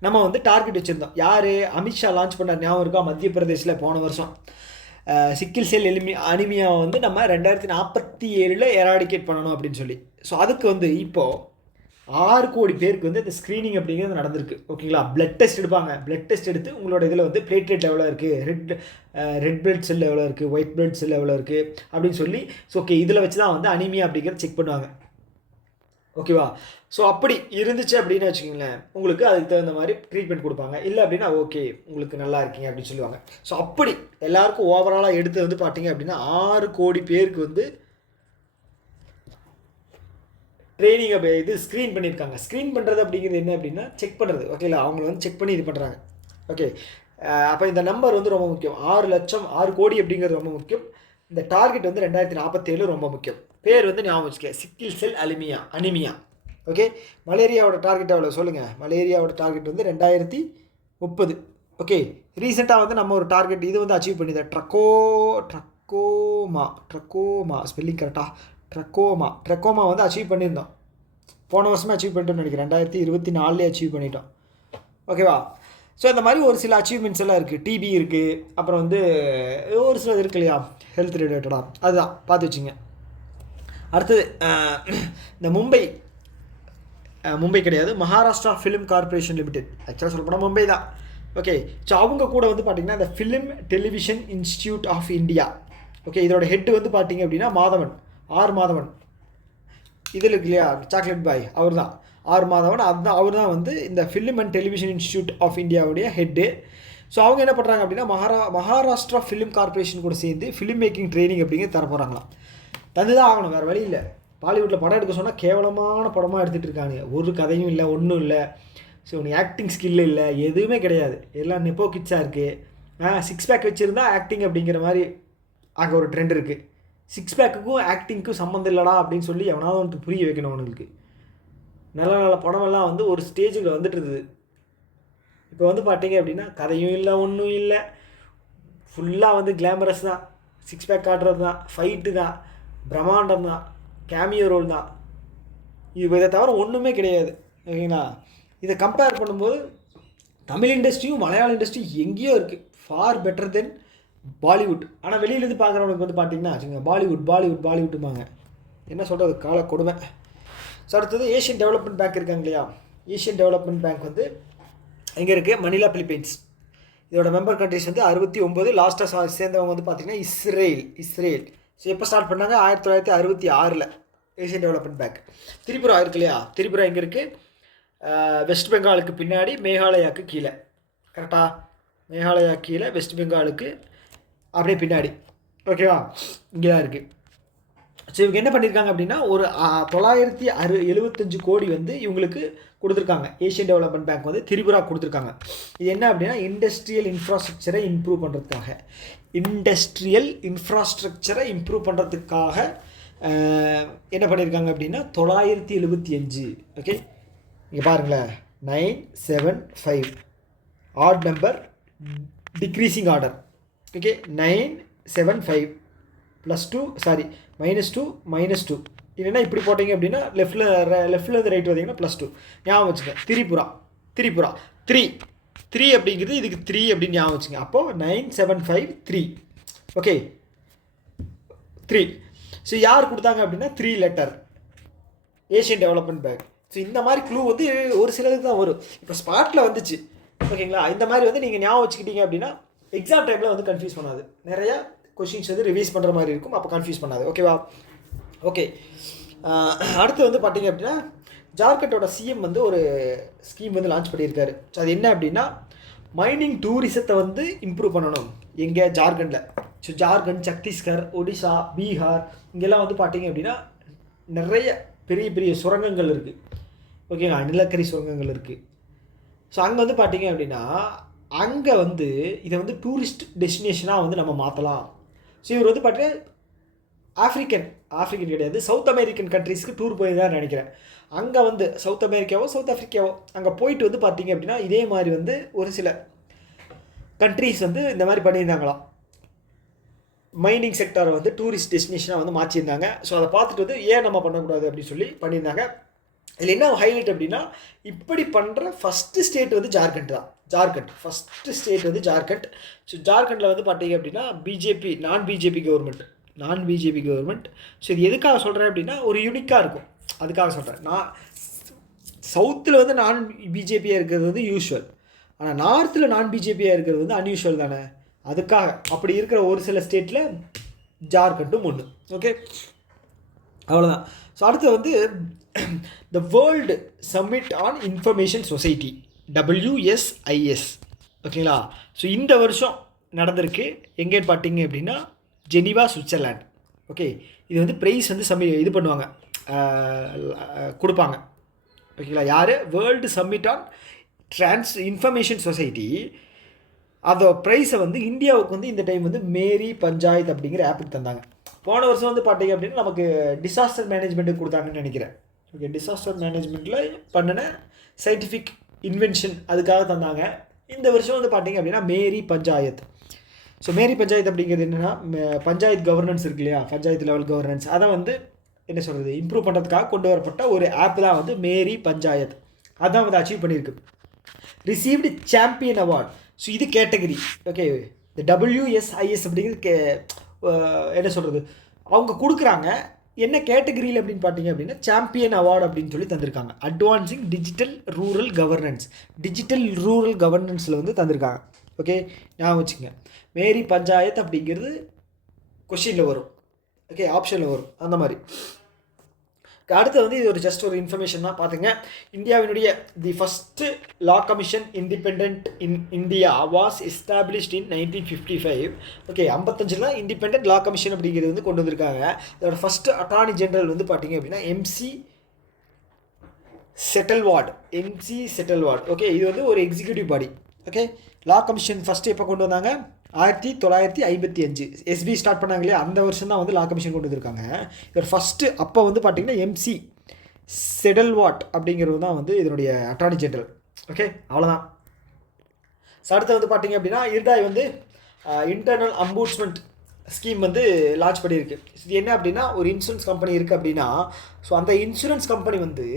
நம்ம வந்து டார்கெட் வச்சுருந்தோம். யார்? அமித்ஷா லான்ச் பண்ணார், ஞாபகம் இருக்கா? மத்திய பிரதேசில் போன வருஷம் சிக்கிள் செல் அனிமியாவை வந்து நம்ம 2047 எராடிகேட் பண்ணணும் அப்படின்னு சொல்லி. ஸோ அதுக்கு வந்து இப்போது 6 கோடி பேருக்கு வந்து இந்த ஸ்க்ரீனிங் அப்படிங்கிறது நடந்திருக்கு. ஓகேங்களா? பிளட் டெஸ்ட் எடுப்பாங்க. பிளட் டெஸ்ட் எடுத்து உங்களோட இதில் வந்து பிளேட்லெட் எவ்வளோ இருக்குது, ரெட் பிளட் செல் எவ்வளோ இருக்குது, ஒயிட் பிளட் செல் எவ்வளோ இருக்குது அப்படின்னு சொல்லி, ஸோ ஓகே இதில் வச்சு தான் வந்து அனிமியா அப்படிங்கிறது செக் பண்ணுவாங்க. ஓகேவா? ஸோ அப்படி இருந்துச்சு அப்படின்னு வச்சுக்கோங்களேன், உங்களுக்கு அதுக்கு தகுந்த மாதிரி ட்ரீட்மெண்ட் கொடுப்பாங்க. இல்லை அப்படின்னா ஓகே உங்களுக்கு நல்லா இருக்கீங்க அப்படின்னு சொல்லுவாங்க. ஸோ அப்படி எல்லாருக்கும் ஓவராலாக எடுத்து வந்து பார்த்தீங்க அப்படின்னா 6 கோடி பேருக்கு வந்து ட்ரைனிங் இது ஸ்க்ரீன் பண்ணியிருக்காங்க. ஸ்க்ரீன் பண்ணுறது அப்படிங்கிறது என்ன அப்படின்னா செக் பண்ணுறது. ஓகேங்களா? அவங்கள வந்து செக் பண்ணி இது பண்ணுறாங்க. ஓகே, அப்போ இந்த நம்பர் வந்து ரொம்ப முக்கியம். 6 லட்சம் 6 கோடி அப்படிங்கிறது ரொம்ப முக்கியம். இந்த டார்கெட் வந்து 2047 ரொம்ப முக்கியம். பேர் வந்து ஞாபகம் வச்சுக்க, சிக்கிள் செல் அனிமியா. ஓகே, மலேரியாவோட டார்கெட் எவ்வளோ சொல்லுங்கள்? மலேரியாவோட டார்கெட் வந்து 2030. ஓகே, ரீசெண்டாக வந்து நம்ம ஒரு டார்கெட் இது வந்து அச்சீவ் பண்ணிதான். ட்ரக்கோமா ஸ்பெல்லிங் கரெக்டாக? ட்ரக்கோமா வந்து அச்சீவ் பண்ணியிருந்தோம். போன வருஷமே அச்சீவ் பண்ணிட்டோம்னு நினைக்கிறேன். 2024 அச்சீவ் பண்ணிட்டோம். ஓகேவா? ஸோ இந்த மாதிரி ஒரு சில அச்சீவ்மெண்ட்ஸ் எல்லாம் இருக்குது. டிபி இருக்குது, அப்புறம் வந்து ஒரு சில இருக்கு இல்லையா ஹெல்த் ரிலேட்டடாக, அதுதான் பார்த்து வச்சுங்க. அடுத்தது இந்த மும்பை கிடையாது, மகாராஷ்டிரா ஃபிலிம் கார்பரேஷன் லிமிடெட். ஆக்சுவலாக சொல்ல போனால் மும்பை தான். ஓகே, ஸோ அவங்க கூட வந்து பார்த்திங்கன்னா இந்த film television institute of India. Okay, இதோட ஹெட் வந்து பார்த்திங்க அப்படின்னா மாதவன் இதில் இருக்கு இல்லையா சாக்லேட் பாய், அவர் தான் மாதவன். அதுதான் அவர் தான் வந்து இந்த film and television institute of இந்தியாவுடைய ஹெட்டு. ஸோ அவங்க என்ன பண்ணுறாங்க அப்படின்னா மகாராஷ்டிரா ஃபிலிம் கார்பரேஷன் கூட சேர்ந்து ஃபிலிம் மேக்கிங் ட்ரைனிங் அப்படிங்கிறது தர போகிறாங்களாம். தந்து தான் ஆகணும், வேறு வழி இல்லை. பாலிவுட்டில் படம் எடுக்க சொன்னால் கேவலமான படமாக எடுத்துகிட்டு இருக்காங்க. ஒரு கதையும் இல்லை, ஒன்றும் இல்லை. ஸோ நீ ஆக்டிங் ஸ்கில் இல்லை, எதுவுமே கிடையாது. எல்லாம் நெப்போ கிட்ஸாக இருக்குது. 6 பேக் வச்சுருந்தா ஆக்டிங் அப்படிங்கிற மாதிரி அங்கே ஒரு ட்ரெண்ட் இருக்குது. 6 பேக்குக்கும் ஆக்டிங்க்கும் சம்மந்தம் இல்லைடா அப்படின்னு சொல்லி எவனாவது வந்து புரிய வைக்கணும் அவனுக்கு. நல்ல நல்ல படமெல்லாம் வந்து ஒரு ஸ்டேஜில் வந்துட்டு இருந்தது. இப்போ வந்து பார்த்தீங்க அப்படின்னா கதையும் இல்லை, ஒன்றும் இல்லை. ஃபுல்லாக வந்து கிளாமரஸ் தான், 6 பேக் காட்டுறது தான், ஃபைட்டு தான், பிரம்மாண்டம் தான், கேமியோ ரோல் தான். இதை தவிர ஒன்றுமே கிடையாது. ஓகேங்களா? இதை கம்பேர் பண்ணும்போது தமிழ் இண்டஸ்ட்ரியும் மலையாள இண்டஸ்ட்ரி எங்கேயோ இருக்குது, ஃபார் பெட்டர் தென் பாலிவுட். ஆனால் வெளியிலேருந்து பார்க்குறவனுக்கு வந்து பார்த்தீங்கன்னா வச்சுங்க பாலிவுட்டுமாங்க. என்ன சொல்கிறது, கால கொடுமை. ஸோ அடுத்தது ஏஷியன் டெவலப்மெண்ட் பேங்க் இருக்காங்க இல்லையா, ஏஷியன் டெவலப்மெண்ட் பேங்க் வந்து எங்கே இருக்குது? மணிலா, பிலிப்பைன்ஸ். இதோட மெம்பர் கண்ட்ரிஸ் வந்து 69. லாஸ்ட்டாக சேர்ந்தவங்க வந்து பார்த்திங்கன்னா இஸ்ரேல். ஸோ எப்போ ஸ்டார்ட் பண்ணாங்க? 1966 ஏஷியன் டெவலப்மெண்ட் பேங்க். திரிபுரா இருக்கு இல்லையா, திரிபுரா எங்கே இருக்குது? வெஸ்ட் பெங்காலுக்கு பின்னாடி, மேகாலயாவுக்கு கீழே. கரெக்டாக? மேகாலயா கீழே, வெஸ்ட் பெங்காலுக்கு அப்படியே பின்னாடி. ஓகேவா? இங்கே தான் இருக்குது. ஸோ இவங்க என்ன பண்ணியிருக்காங்க அப்படின்னா ஒரு 975 கோடி வந்து இவங்களுக்கு கொடுத்துருக்காங்க. ஏஷியன் டெவலப்மெண்ட் பேங்க் வந்து திரிபுரா கொடுத்துருக்காங்க. இது என்ன அப்படின்னா இண்டஸ்ட்ரியல் இன்ஃப்ராஸ்ட்ரக்சரை இம்ப்ரூவ் பண்ணுறதுக்காக என்ன பண்ணியிருக்காங்க அப்படின்னா 975. ஓகே, இங்கே பாருங்களேன், 975 add number, decreasing order. Okay, 975 +2 -2 இல்லைன்னா இப்படி போட்டிங்க அப்படின்னா லெஃப்ட்லேருந்து ரைட் வந்தீங்கன்னா +2. ஞாபகம் வச்சுங்க. திரிபுரா 3 அப்படிங்கிறது இதுக்கு 3 அப்படின்னு ஞாபகம் வச்சுங்க. அப்போது 975 ஓகே 3. ஸோ யார் கொடுத்தாங்க அப்படின்னா 3 letter Asian development bank. So இந்த மாதிரி க்ளூ வந்து ஒரு சிலதுக்கு தான் வரும். இப்போ ஸ்பாட்டில் வந்துச்சு. ஓகேங்களா? இந்த மாதிரி வந்து நீங்கள் ஞாபகம் வச்சுக்கிட்டீங்க அப்படின்னா எக்ஸாம் டைமில் வந்து கன்ஃபியூஸ் பண்ணாது. நிறையா கொஷின்ஸ் வந்து ரிவைஸ் பண்ணுற மாதிரி இருக்கும். அப்போ கன்ஃபியூஸ் பண்ணாது. ஓகேவா? ஓகே, அடுத்து வந்து பார்த்தீங்க அப்படின்னா ஜார்க்கண்டோட சிஎம் வந்து ஒரு ஸ்கீம் வந்து லான்ச் பண்ணியிருக்காரு. ஸோ அது என்ன அப்படின்னா மைனிங் டூரிசத்தை வந்து இம்ப்ரூவ் பண்ணணும். எங்கே? ஜார்க்கண்டில். ஸோ ஜார்க்கண்ட், சத்தீஸ்கர், ஒடிசா, பீகார் இங்கெல்லாம் வந்து பார்த்தீங்க அப்படின்னா நிறைய பெரிய பெரிய சுரங்கங்கள் இருக்குது. ஓகேங்களா? நிலக்கரி சுரங்கங்கள் இருக்குது. ஸோ அங்கே வந்து பார்த்தீங்க அப்படின்னா அங்கே வந்து இதை வந்து டூரிஸ்ட் டெஸ்டினேஷனாக வந்து நம்ம மாற்றலாம். ஸோ இவர் வந்து பார்த்தீங்கன்னா ஆஃப்ரிக்கன் கிடையாது, சவுத் அமெரிக்கன் கண்ட்ரீஸ்க்கு டூர் போய் தான் நினைக்கிறேன். அங்கே வந்து சவுத் அமெரிக்காவோ சவுத் ஆஃப்ரிக்காவோ அங்கே போயிட்டு வந்து பார்த்தீங்க அப்படின்னா இதே மாதிரி வந்து ஒரு சில கண்ட்ரீஸ் வந்து இந்த மாதிரி பண்ணியிருந்தாங்களாம். மைனிங் செக்டாரை வந்து டூரிஸ்ட் டெஸ்டினேஷனாக வந்து மாற்றியிருந்தாங்க. ஸோ அதை பார்த்துட்டு வந்து ஏன் நம்ம பண்ணக்கூடாது அப்படின்னு சொல்லி பண்ணியிருந்தாங்க. இதில் என்ன ஹைலைட் அப்படின்னா இப்படி பண்ணுற ஃபஸ்ட்டு ஸ்டேட் வந்து ஜார்க்கண்ட் தான். ஃபஸ்ட்டு ஸ்டேட் வந்து ஜார்க்கண்ட். ஸோ ஜார்க்கண்டில் வந்து பார்த்தீங்க அப்படின்னா பிஜேபி நான் பிஜேபி கவர்மெண்ட். ஸோ இது எதுக்காக சொல்கிறேன் அப்படின்னா ஒரு யூனிக்காக இருக்கும், அதுக்காக சொல்கிறேன். நான் சவுத்தில் வந்து நான் பிஜேபியாக இருக்கிறது வந்து யூஸ்வல், ஆனால் நார்த்தில் நான் பிஜேபியாக இருக்கிறது வந்து அன்யூஷுவல் தானே. அதுக்காக அப்படி இருக்கிற ஒரு சில ஸ்டேட்டில் ஜார்க்கண்டும் ஒன்று. ஓகே, அவ்வளோதான். ஸோ அடுத்து வந்து the world summit on information society WSIS. ஓகேங்களா. ஸோ இந்த வருஷம் நடந்திருக்கு. எங்கேன்னு பார்த்தீங்க அப்படின்னா ஜெனீவா, சுவிட்சர்லாண்ட். ஓகே, இது வந்து ப்ரைஸ் வந்து இது பண்ணுவாங்க, கொடுப்பாங்க. ஓகேங்களா. யார்? World summit on information society. அந்த ப்ரைஸை வந்து இந்தியாவுக்கு வந்து இந்த டைம் வந்து மேரி பஞ்சாயத் அப்படிங்கிற ஆப்புக்கு தந்தாங்க. போன வருஷம் வந்து பார்த்தீங்க அப்படின்னா நமக்கு டிசாஸ்டர் மேனேஜ்மெண்ட்டுக்கு கொடுத்தாங்கன்னு நினைக்கிறேன். ஓகே, டிசாஸ்டர் மேனேஜ்மெண்ட்டில் பண்ணின சயின்டிஃபிக் இன்வென்ஷன் அதுக்காக தந்தாங்க. இந்த வருஷம் வந்து பார்த்தீங்க அப்படின்னா மேரி பஞ்சாயத். ஸோ மேரி பஞ்சாயத் அப்படிங்கிறது என்னென்னா, பஞ்சாயத்து கவர்னன்ஸ் இருக்கு இல்லையா, பஞ்சாயத்து லெவல் கவர்னன்ஸ், அதை வந்து என்ன சொல்கிறது இம்ப்ரூவ் பண்ணுறதுக்காக கொண்டு வரப்பட்ட ஒரு ஆப் தான் வந்து மேரி பஞ்சாயத். அதான் வந்து அச்சீவ் பண்ணியிருக்கு. Received champion award. ஸோ இது கேட்டகரி. ஓகே, இந்த WSIS அப்படிங்கிறது என்ன சொல்கிறது அவங்க கொடுக்குறாங்க. என்ன கேட்டகரியில் அப்படின்னு பார்த்தீங்க அப்படின்னா சாம்பியன் அவார்டு அப்படின்னு சொல்லி தந்திருக்காங்க. அட்வான்சிங் டிஜிட்டல் ரூரல் கவர்னன்ஸில் வந்து தந்திருக்காங்க. ஓகே, ஞாபகம் வச்சுக்கோங்க. மேரி பஞ்சாயத் அப்படிங்கிறது கொஷினில் வரும். ஓகே, ஆப்ஷனில் வரும். அந்த மாதிரி அடுத்து வந்து இது ஒரு ஜஸ்ட் ஒரு இன்ஃபர்மேஷன் தான். பார்த்துங்க, இந்தியாவினுடைய தி first law commission independent in India was established in 1955. Okay, 55 independent law commission அப்படிங்கிறது வந்து கொண்டு வந்திருக்காங்க. இதோட ஃபஸ்ட்டு அட்டார்னி ஜெனரல் வந்து பார்த்தீங்க அப்படின்னா MC செட்டல்வார்ட். ஓகே, இது வந்து ஒரு எக்ஸிக்யூட்டிவ் பாடி. ஓகே, லா கமிஷன் ஃபஸ்ட்டு எப்போ கொண்டு வந்தாங்க? 1955 SB ஸ்டார்ட் பண்ணாங்க இல்லையா, அந்த வருஷம் தான் வந்து லா கமிஷன் கொண்டு வந்திருக்காங்க. இவர் ஃபஸ்ட்டு அப்போ வந்து பார்த்தீங்கன்னா MC செட்டல்வார்ட் அப்படிங்கிறது தான் வந்து இதனுடைய அட்டார்னி ஜெனரல். ஓகே, அவ்வளோதான். ஸோ அடுத்து வந்து பார்த்தீங்க அப்படின்னா IRDAI வந்து இன்டர்னல் அம்பூட்ஸ்மெண்ட் ஸ்கீம் வந்து லான்ச் பண்ணியிருக்கு. இது என்ன அப்படின்னா, ஒரு இன்சூரன்ஸ் கம்பெனி இருக்குது அப்படின்னா, ஸோ அந்த இன்சூரன்ஸ் கம்பெனி வந்து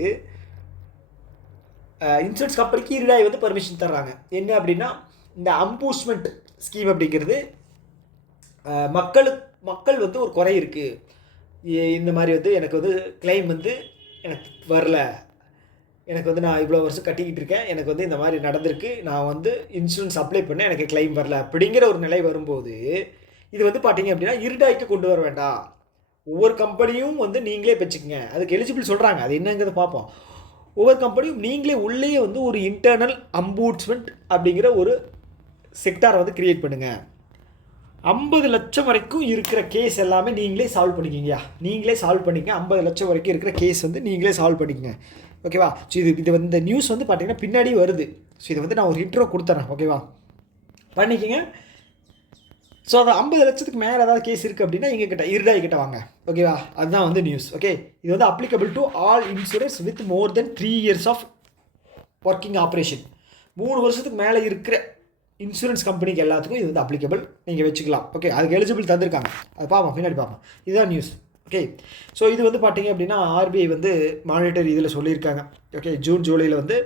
இன்சூரன்ஸ் கம்பெனிக்கு IRDAI வந்து பர்மிஷன் தர்றாங்க. என்ன அப்படின்னா, இந்த அம்பூஸ்மெண்ட் ஸ்கீம் அப்படிங்கிறது மக்கள் வந்து ஒரு குறை இருக்குது, இந்த மாதிரி வந்து எனக்கு வந்து கிளைம் வந்து எனக்கு வரல, எனக்கு வந்து நான் இவ்வளோ வருஷம் கட்டிக்கிட்டு இருக்கேன், எனக்கு வந்து இந்த மாதிரி நடந்திருக்கு, நான் வந்து இன்சூரன்ஸ் அப்ளை பண்ணேன், எனக்கு கிளைம் வரல அப்படிங்கிற ஒரு நிலை வரும்போது இது வந்து பார்த்தீங்க அப்படின்னா IRDAIக்கு கொண்டு வர வேண்டாம், ஒவ்வொரு கம்பெனியும் வந்து நீங்களே வச்சுக்கோங்க. அதுக்கு எலிஜிபிள் சொல்கிறாங்க, அது என்னங்கிறத பார்ப்போம். ஒவ்வொரு கம்பெனியும் நீங்களே உள்ளே வந்து ஒரு இன்டர்னல் அம்பூட்ஸ்மெண்ட் அப்படிங்கிற ஒரு செக்டாரை வந்து க்ரியேட் பண்ணுங்கள். 50 லட்சம் வரைக்கும் இருக்கிற கேஸ் எல்லாமே நீங்களே சால்வ் பண்ணிக்கிங்கயா, 50 லட்சம் வரைக்கும் இருக்கிற கேஸ் வந்து நீங்களே சால்வ் பண்ணிக்கங்க. ஓகேவா. ஸோ இது வந்து இந்த நியூஸ் வந்து பார்த்தீங்கன்னா பின்னாடி வருது. ஸோ இதை வந்து நான் ஒரு இன்ட்ரோ கொடுத்துறேன். ஓகேவா, பண்ணிக்கங்க. ஸோ அது 50 லட்சத்துக்கு மேலே ஏதாவது கேஸ் இருக்குது அப்படின்னா எங்ககிட்ட IRDAI கிட்ட வாங்க. ஓகேவா, அதுதான் வந்து நியூஸ். ஓகே, இது வந்து applicable to all insurance with more then 3 years of working operation. 3 வருஷத்துக்கு மேலே இருக்கிற இன்சூரன்ஸ் கம்பெனிக்கு எல்லாத்துக்கும் இது வந்து அப்ளிகபிள், நீங்கள் வச்சுக்கலாம். ஓகே, அதுக்கு எலிஜிபிள் தந்திருக்காங்க, அது பார்ப்போம், பின்னாடி பார்ப்போம். இதுதான் நியூஸ். ஓகே, ஸோ இது வந்து பார்த்தீங்க அப்படின்னா RBI வந்து மானிட்டரி இதில் சொல்லியிருக்காங்க. ஓகே, ஜூன் ஜூலையில் வந்து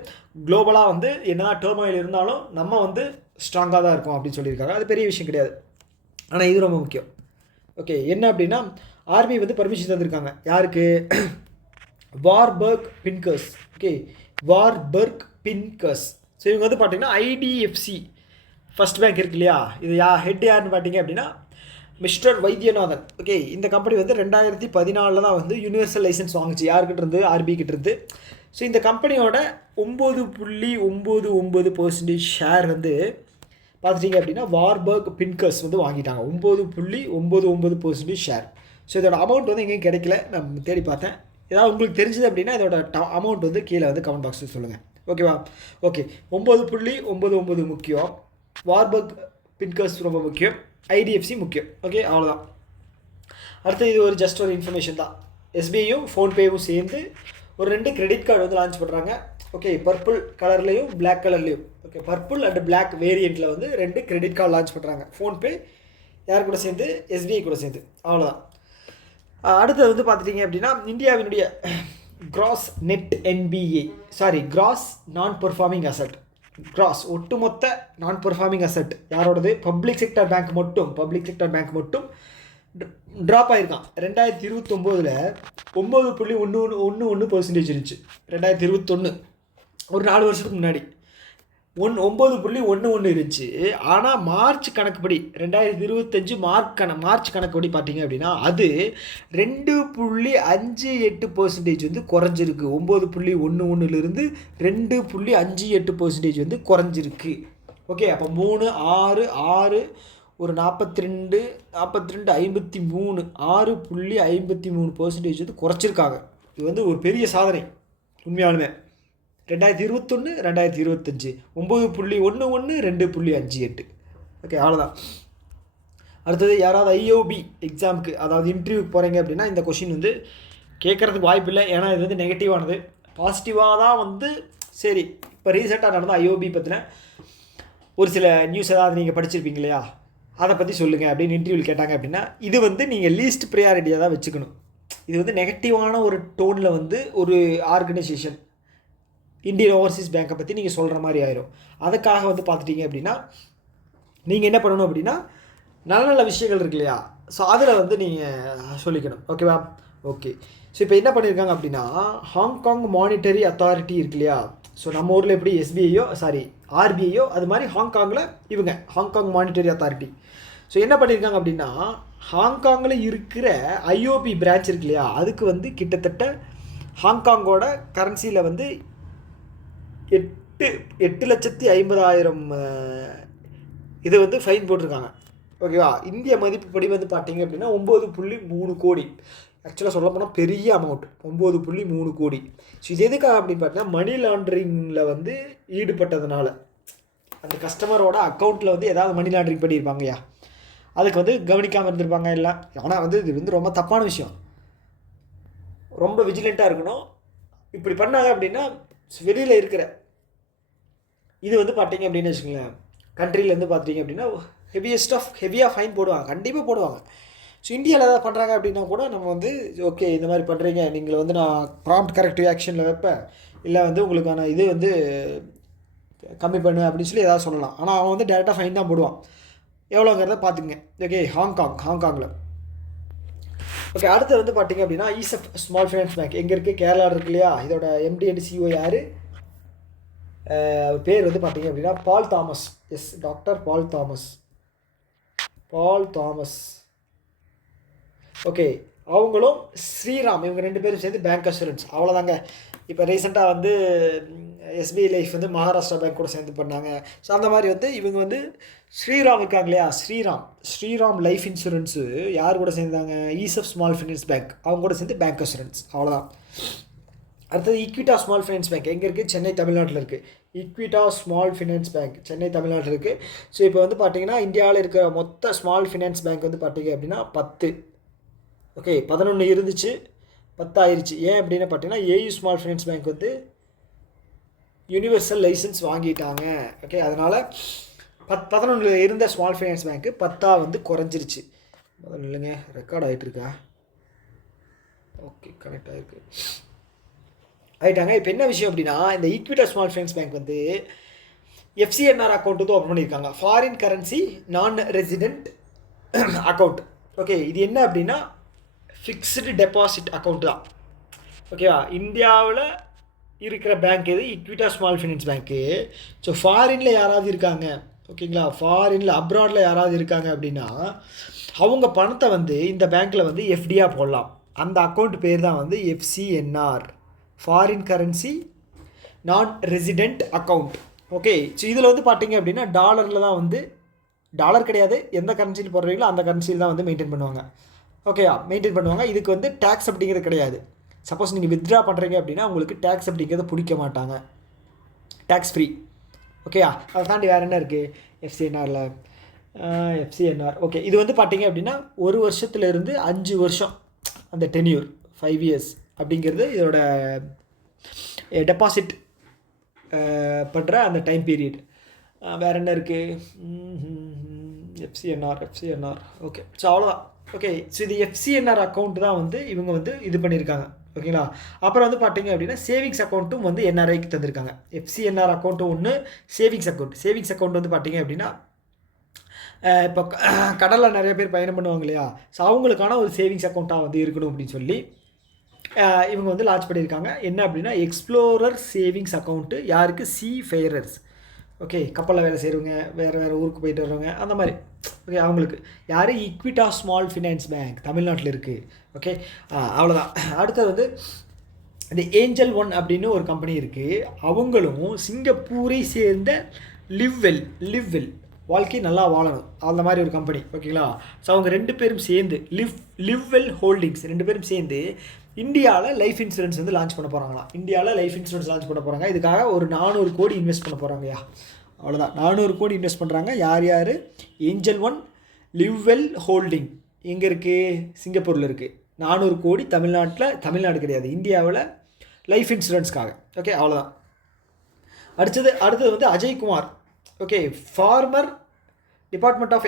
குளோபலாக வந்து என்ன டர்மாயில் இருந்தாலும் நம்ம வந்து ஸ்ட்ராங்காக தான் இருக்கும் அப்படின்னு சொல்லியிருக்காங்க. அது பெரிய விஷயம் கிடையாது, ஆனால் இது ரொம்ப முக்கியம். ஓகே, என்ன அப்படின்னா RBI வந்து பர்மிஷன் தந்திருக்காங்க. யாருக்கு? Warburg Pincus. Okay, Warburg Pincus. So இவங்க வந்து பார்த்தீங்கன்னா IDFC ஃபர்ஸ்ட் பேங்க் இருக்கு இல்லையா, இது ஹெட் யாருன்னு பார்த்தீங்க அப்படின்னா மிஸ்டர் வைத்தியநாதன். ஓகே, இந்த கம்பெனி வந்து 2014 தான் வந்து யூனிவர்சல் லைசன்ஸ் வாங்குச்சு. யாருக்கிட்ட இருந்து? RBI கிட்ட இருந்து. ஸோ இந்த கம்பெனியோட 9.99% ஷேர் வந்து பார்த்துட்டிங்க அப்படின்னா வார்பர்க் பின்கர்ஸ் வந்து வாங்கிட்டாங்க. 9.99% ஷேர். ஸோ இதோட அமௌண்ட் வந்து எங்கேயும் கிடைக்கல, நான் தேடி பார்த்தேன். ஏதாவது உங்களுக்கு தெரிஞ்சது அப்படின்னா இதோட அமௌண்ட் வந்து கீழே வந்து கமெண்ட் பாக்ஸில் சொல்லுங்கள். ஓகேவா. ஓகே, 9.99 முக்கியம், வார்பர்க் பின்கர்ஸ் ரொம்ப முக்கியம், IDFC முக்கியம். ஓகே, அவ்வளோதான். அடுத்து இது ஒரு ஜஸ்ட் ஒரு இன்ஃபர்மேஷன் தான். SBIயும் ஃபோன்பேவும் சேர்ந்து ஒரு 2 கிரெடிட் கார்டு வந்து லான்ச் பண்ணுறாங்க. ஓகே, பர்பிள் கலர்லேயும் பிளாக் கலர்லேயும். ஓகே, பர்பிள் அண்ட் பிளாக் வேரியண்ட்டில் வந்து 2 கிரெடிட் கார்டு லான்ச் பண்ணுறாங்க. ஃபோன்பே யார் கூட சேர்ந்து? SBI கூட சேர்ந்து. அவ்வளோதான். அடுத்தது வந்து பார்த்துட்டிங்க அப்படின்னா இந்தியாவினுடைய gross net NPA gross non performing asset. Gross ஒட்டுமொத்த நான் பெர்ஃபார்மிங் அசட் யாரோடது? பப்ளிக் செக்டர் பேங்க் மட்டும் ட்ராப் ஆகிருக்கான். 2029 9.11% இருந்துச்சு. 2021 ஒரு 4 வருஷத்துக்கு முன்னாடி 9.11 இருந்துச்சு. ஆனால் மார்ச் கணக்குப்படி 2025 மார்ச் கணக்குப்படி பார்த்தீங்க அப்படின்னா அது 2.58% வந்து குறைஞ்சிருக்கு. 9.11லிருந்து 2.58% வந்து குறைஞ்சிருக்கு. ஓகே, அப்போ 3 6 6 ஒரு 42 53 6.53% வந்து குறைச்சிருக்காங்க. இது வந்து ஒரு பெரிய சாதனை உண்மையாலுமே. 2021 2025 9.11 2.58. ஓகே, அவ்வளோதான். அடுத்தது யாராவது ஐஓபி எக்ஸாமுக்கு அதாவது இன்டர்வியூக்கு போகிறீங்க அப்படின்னா இந்த கொஷின் வந்து கேட்குறதுக்கு வாய்ப்பு இல்லை. ஏன்னா இது வந்து நெகட்டிவானது. பாசிட்டிவாக தான் வந்து சரி இப்போ ரீசெண்டாக நடந்த ஐஓபி பற்றின ஒரு சில நியூஸ் ஏதாவது நீங்கள் படிச்சிருப்பீங்க இல்லையா, அதை பற்றி சொல்லுங்கள் அப்படின்னு இன்டர்வியூவில் கேட்டாங்க அப்படின்னா இது வந்து நீங்கள் லீஸ்ட் ப்ரையாரிட்டியாக தான் வச்சுக்கணும். இது வந்து நெகட்டிவான ஒரு டோனில் வந்து ஒரு ஆர்கனைசேஷன் இந்தியன் ஓவர்சீஸ் பேங்க்கை பற்றி நீங்கள் சொல்கிற மாதிரி ஆயிரும். அதுக்காக வந்து பார்த்துட்டிங்க அப்படின்னா நீங்கள் என்ன பண்ணணும் அப்படின்னா நல்ல நல்ல விஷயங்கள் இருக்கு இல்லையா, ஸோ அதில் வந்து நீங்கள் சொல்லிக்கணும். ஓகேவா? ஓகே, ஸோ இப்போ என்ன பண்ணியிருக்காங்க அப்படின்னா ஹாங்காங் மானிட்டரி அத்தாரிட்டி இருக்கு இல்லையா, ஸோ நம்ம ஊரில் எப்படி ஆர்பிஐயோ அது மாதிரி ஹாங்காங்கில் இவங்க ஹாங்காங் மானிட்டரி அத்தாரிட்டி. ஸோ என்ன பண்ணியிருக்காங்க அப்படின்னா ஹாங்காங்கில் இருக்கிற ஐஓபி பிரான்ச் இருக்கு இல்லையா, அதுக்கு வந்து கிட்டத்தட்ட ஹாங்காங்கோட கரன்சியில் வந்து 8,50,000 இது வந்து ஃபைன் போட்டிருக்காங்க. ஓகேவா? இந்திய மதிப்புப்படி வந்து பார்த்தீங்க அப்படின்னா 9.3 கோடி. ஆக்சுவலாக சொல்ல போனால் பெரிய அமௌண்ட் 9.3 கோடி. ஸோ இது எதுக்காக அப்படின்னு பார்த்தீங்கன்னா மணி லாண்ட்ரிங்கில் வந்து ஈடுபட்டதுனால அந்த கஸ்டமரோட அக்கௌண்ட்டில் வந்து ஏதாவது மணி லாண்ட்ரிங் பண்ணியிருப்பாங்கய்யா, அதுக்கு வந்து கவனிக்காமல் இருந்திருப்பாங்க இல்லை. ஆனால் வந்து இது வந்து ரொம்ப தப்பான விஷயம். ரொம்ப விஜிலண்ட்டாக இருக்கணும். இப்படி பண்ணாங்க அப்படின்னா வெளியில் இருக்கிற இது வந்து பார்த்தீங்க அப்படின்னு வச்சுக்கோங்களேன், கண்ட்ரிலேருந்து பார்த்தீங்க அப்படின்னா ஹெவியாக ஃபைன் போடுவாங்க, கண்டிப்பாக போடுவாங்க. ஸோ இந்தியாவில் ஏதாவது பண்ணுறாங்க அப்படின்னா கூட நம்ம வந்து ஓகே இந்த மாதிரி பண்ணுறீங்க, நீங்கள் வந்து நான் ப்ராம்ப்ட் கரெக்டிவ் ஆக்ஷனில் வைப்பேன், இல்லை வந்து உங்களுக்கான இது வந்து கம்மி பண்ணு அப்படின்னு சொல்லி ஏதாவது சொல்லலாம். ஆனால் அவன் வந்து டேரெக்டாக ஃபைன் தான் போடுவான். எவ்வளோங்கிறத பார்த்துக்குங்க. ஓகே, ஹாங்காங்கில். ஓகே, அடுத்து வந்து பார்த்தீங்க அப்படின்னா ஈசப் ஸ்மால் ஃபைனான்ஸ் பேங்க் எங்கே இருக்குது? கேரளா இருக்கு இல்லையா. இதோட எம்டி அண்ட் சிஓ யார்? பேர் வந்து பார்த்தீங்க அப்படின்னா Paul Thomas. Doctor Paul Thomas. Okay, அவங்களும் ஸ்ரீராம் இவங்க 2 பேரும் சேர்ந்து பேங்க் அஷூரன்ஸ். அவ்வளோதாங்க. இப்போ ரீசெண்டாக வந்து எஸ்பிஐ லைஃப் வந்து மகாராஷ்டிரா பேங்க் கூட சேர்ந்து பண்ணாங்க. ஸோ அந்த மாதிரி வந்து இவங்க வந்து ஸ்ரீராம் இருக்காங்க இல்லையா, ஸ்ரீராம் லைஃப் இன்சூரன்ஸு யார் கூட சேர்ந்தாங்க? ஈசப் ஸ்மால் ஃபைனான்ஸ் பேங்க் அவங்க கூட சேர்ந்து பேங்க் அஷூரன்ஸ். அவ்வளோதான். அடுத்தது ஈக்விட்டா ஸ்மால் ஃபைனான்ஸ் பேங்க் எங்கே இருக்குது? சென்னை தமிழ்நாட்டில் இருக்குது. ஈக்விட்டா ஸ்மால் ஃபைனான்ஸ் பேங்க் சென்னை தமிழ்நாட்டில் இருக்குது. ஸோ இப்போ வந்து பார்த்தீங்கன்னா இந்தியாவில் இருக்கிற மொத்த ஸ்மால் ஃபைனான்ஸ் பேங்க் வந்து பார்த்தீங்க அப்படின்னா 10. ஓகே, 11 இருந்துச்சு, 10 ஆயிடுச்சு. ஏன் அப்படின்னு பார்த்தீங்கன்னா ஏயு ஸ்மால் ஃபைனான்ஸ் பேங்க் வந்து யூனிவர்சல் லைசன்ஸ் வாங்கிட்டாங்க. ஓகே, அதனால் 11 இருந்த ஸ்மால் ஃபைனான்ஸ் பேங்க்கு 10 வந்து குறைஞ்சிருச்சு. முதல்ல இல்லைங்க, ரெக்கார்ட் ஆகிட்டுருக்கா? ஓகே, கனெக்ட் ஆகிருக்கு ஆகிட்டாங்க. இப்போ என்ன விஷயம் அப்படின்னா இந்த ஈக்விட்டா ஸ்மால் ஃபைனான்ஸ் பேங்க் வந்து எஃப்சிஎன்ஆர் அக்கௌண்ட் வந்து ஓப்பன் பண்ணியிருக்காங்க, ஃபாரின் கரன்சி நான் ரெசிடென்ட் அக்கௌண்ட். ஓகே, இது என்ன அப்படின்னா ஃபிக்ஸ்டு டெபாசிட் அக்கௌண்ட் தான். ஓகேவா? இந்தியாவில் இருக்கிற பேங்க் எது? ஈக்விட்டா ஸ்மால் ஃபைனான்ஸ் பேங்க்கு. ஸோ ஃபாரினில் யாராவது இருக்காங்க, ஓகேங்களா, ஃபாரினில் அப்ராடில் யாராவது இருக்காங்க அப்படின்னா அவங்க பணத்தை வந்து இந்த பேங்க்கில் வந்து எஃப்டியாக போடலாம். அந்த அக்கௌண்ட் பேர் தான் வந்து எஃப்சிஎன்ஆர், ஃபாரின் கரன்சி நான் ரெசிடெண்ட் அக்கௌண்ட். ஓகே, ஸோ இதில் வந்து பார்த்தீங்க அப்படின்னா டாலரில் தான் வந்து, டாலர் கிடையாது, எந்த கரன்சியில் போடுறீங்களோ அந்த கரன்சியில் தான் வந்து மெயின்டைன் பண்ணுவாங்க. ஓகேயா, மெயின்டைன் பண்ணுவாங்க. இதுக்கு வந்து டேக்ஸ் அப்படிங்கிறது கிடையாது. சப்போஸ் நீங்கள் வித்ட்ரா பண்ணுறீங்க அப்படின்னா உங்களுக்கு டேக்ஸ் அப்படிங்கிறது பிடிக்க மாட்டாங்க, டேக்ஸ் ஃப்ரீ. ஓகேயா, அதை தாண்டி வேறு என்ன இருக்குது எஃப்சிஎன்ஆர்? ஓகே, இது வந்து பார்த்தீங்க அப்படின்னா 1 வருஷத்துலேருந்து 5 வருஷம் அந்த டென்யூர் 5 இயர்ஸ் அப்படிங்கிறது இதோட டெபாசிட் பண்ணுற அந்த டைம் பீரியட். வேறு என்ன இருக்குது? எஃப்சிஎன்ஆர். ஓகே, ஸோ அவ்வளோதான். ஓகே. ஸோ இது எஃப்சிஎன்ஆர் அக்கௌண்ட் தான் வந்து இவங்க வந்து இது பண்ணியிருக்காங்க. ஓகேங்களா. அப்புறம் வந்து பார்த்தீங்க அப்படின்னா சேவிங்ஸ் அக்கௌண்ட்டும் வந்து என்ஆர்ஐக்கு தந்திருக்காங்க. எஃப்சிஎன்ஆர் அக்கௌண்ட்டும் ஒன்று, சேவிங்ஸ் அக்கௌண்ட் வந்து பார்த்தீங்க அப்படின்னா இப்போ கடலில் நிறைய பேர் பயணம் பண்ணுவாங்க இல்லையா, ஸோ அவங்களுக்கான ஒரு சேவிங்ஸ் அக்கௌண்ட்டாக வந்து இருக்கணும் அப்படின்னு சொல்லி இவங்க வந்து லான்ச் பண்ணியிருக்காங்க. என்ன அப்படின்னா எக்ஸ்ப்ளோரர் சேவிங்ஸ் அக்கௌண்ட்டு யாருக்கு, சீ ஃபேரர்ஸ். ஓகே, கப்பலில் வேலை செய்கிறவங்க, வேறு ஊருக்கு போயிட்டு வர்றவங்க, அந்த மாதிரி. ஓகே, அவங்களுக்கு யார், ஈக்விட்டா ஸ்மால் ஃபினான்ஸ் பேங்க் தமிழ்நாட்டில் இருக்குது. ஓகே, அவ்வளோதான். அடுத்தது வந்து இந்த ஏஞ்சல் ஒன் அப்படின்னு ஒரு கம்பெனி இருக்குது. அவங்களும் சிங்கப்பூரை சேர்ந்த லிவ்வெல் வாழ்க்கை நல்லா வாழணும் அந்த மாதிரி ஒரு கம்பெனி. ஓகேங்களா. ஸோ அவங்க 2 பேரும் சேர்ந்து லிவ்வெல் ஹோல்டிங்ஸ் 2 பேரும் சேர்ந்து இந்தியாவில் லைஃப் இன்சூரன்ஸ் வந்து லான்ச் பண்ண போகிறாங்களாம். இந்தியாவில் லைஃப் இன்சூரன்ஸ் லான்ச் பண்ண போகிறாங்க. இதுக்காக ஒரு 400 கோடி இன்வெஸ்ட் பண்ண போகிறாங்கயா. அவ்வளோதான், 400 கோடி இன்வெஸ்ட் பண்ணுறாங்க. யார் ஏஞ்சல் ஒன் லிவ்வெல் ஹோல்டிங் எங்கே இருக்குது, சிங்கப்பூரில் இருக்குது. 400 கோடி தமிழ்நாடு கிடையாது, இந்தியாவில் லைஃப் இன்சூரன்ஸ்க்காக. ஓகே, அவ்வளோதான். அடுத்தது வந்து Ajaykumar. Okay, former department of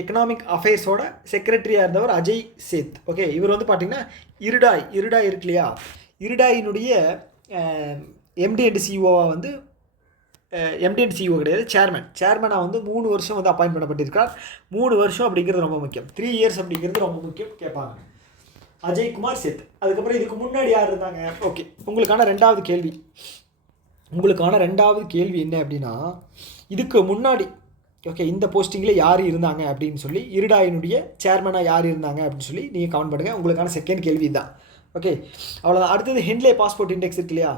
economic அஃபேர்ஸோட செக்ரட்டரியாக இருந்தவர் அஜய் சேத். ஓகே, இவர் வந்து பார்த்திங்கன்னா இருடாய் இருக்கு இல்லையா, இருடாயினுடைய எம்டி அண்ட் சிஓவாக வந்து எம்டி அண்ட் சிஓ கிடையாது, சேர்மனாக வந்து 3 வருஷம் வந்து அப்பாயின்ட் பண்ணப்பட்டிருக்கார். 3 வருஷம் அப்படிங்கிறது ரொம்ப முக்கியம், 3 இயர்ஸ் அப்படிங்கிறது ரொம்ப முக்கியம் கேட்பாங்க. அஜய்குமார் சேத். அதுக்கப்புறம் இதுக்கு முன்னாடி யார் இருந்தாங்க? ஓகே, உங்களுக்கான ரெண்டாவது கேள்வி என்ன அப்படின்னா, இதுக்கு முன்னாடி ஓகே இந்த போஸ்டிங்கில் யார் இருந்தாங்க அப்படின்னு சொல்லி, இருடாயினுடைய சேர்மனாக யார் இருந்தாங்க அப்படின்னு சொல்லி நீங்கள் கமெண்ட் பண்ணுங்கள். உங்களுக்கான செகண்ட் கேள்வி தான். ஓகே, அவ்வளோதான். அடுத்தது ஹென்லே பாஸ்போர்ட் இண்டெக்ஸ் இருக்கு இல்லையா,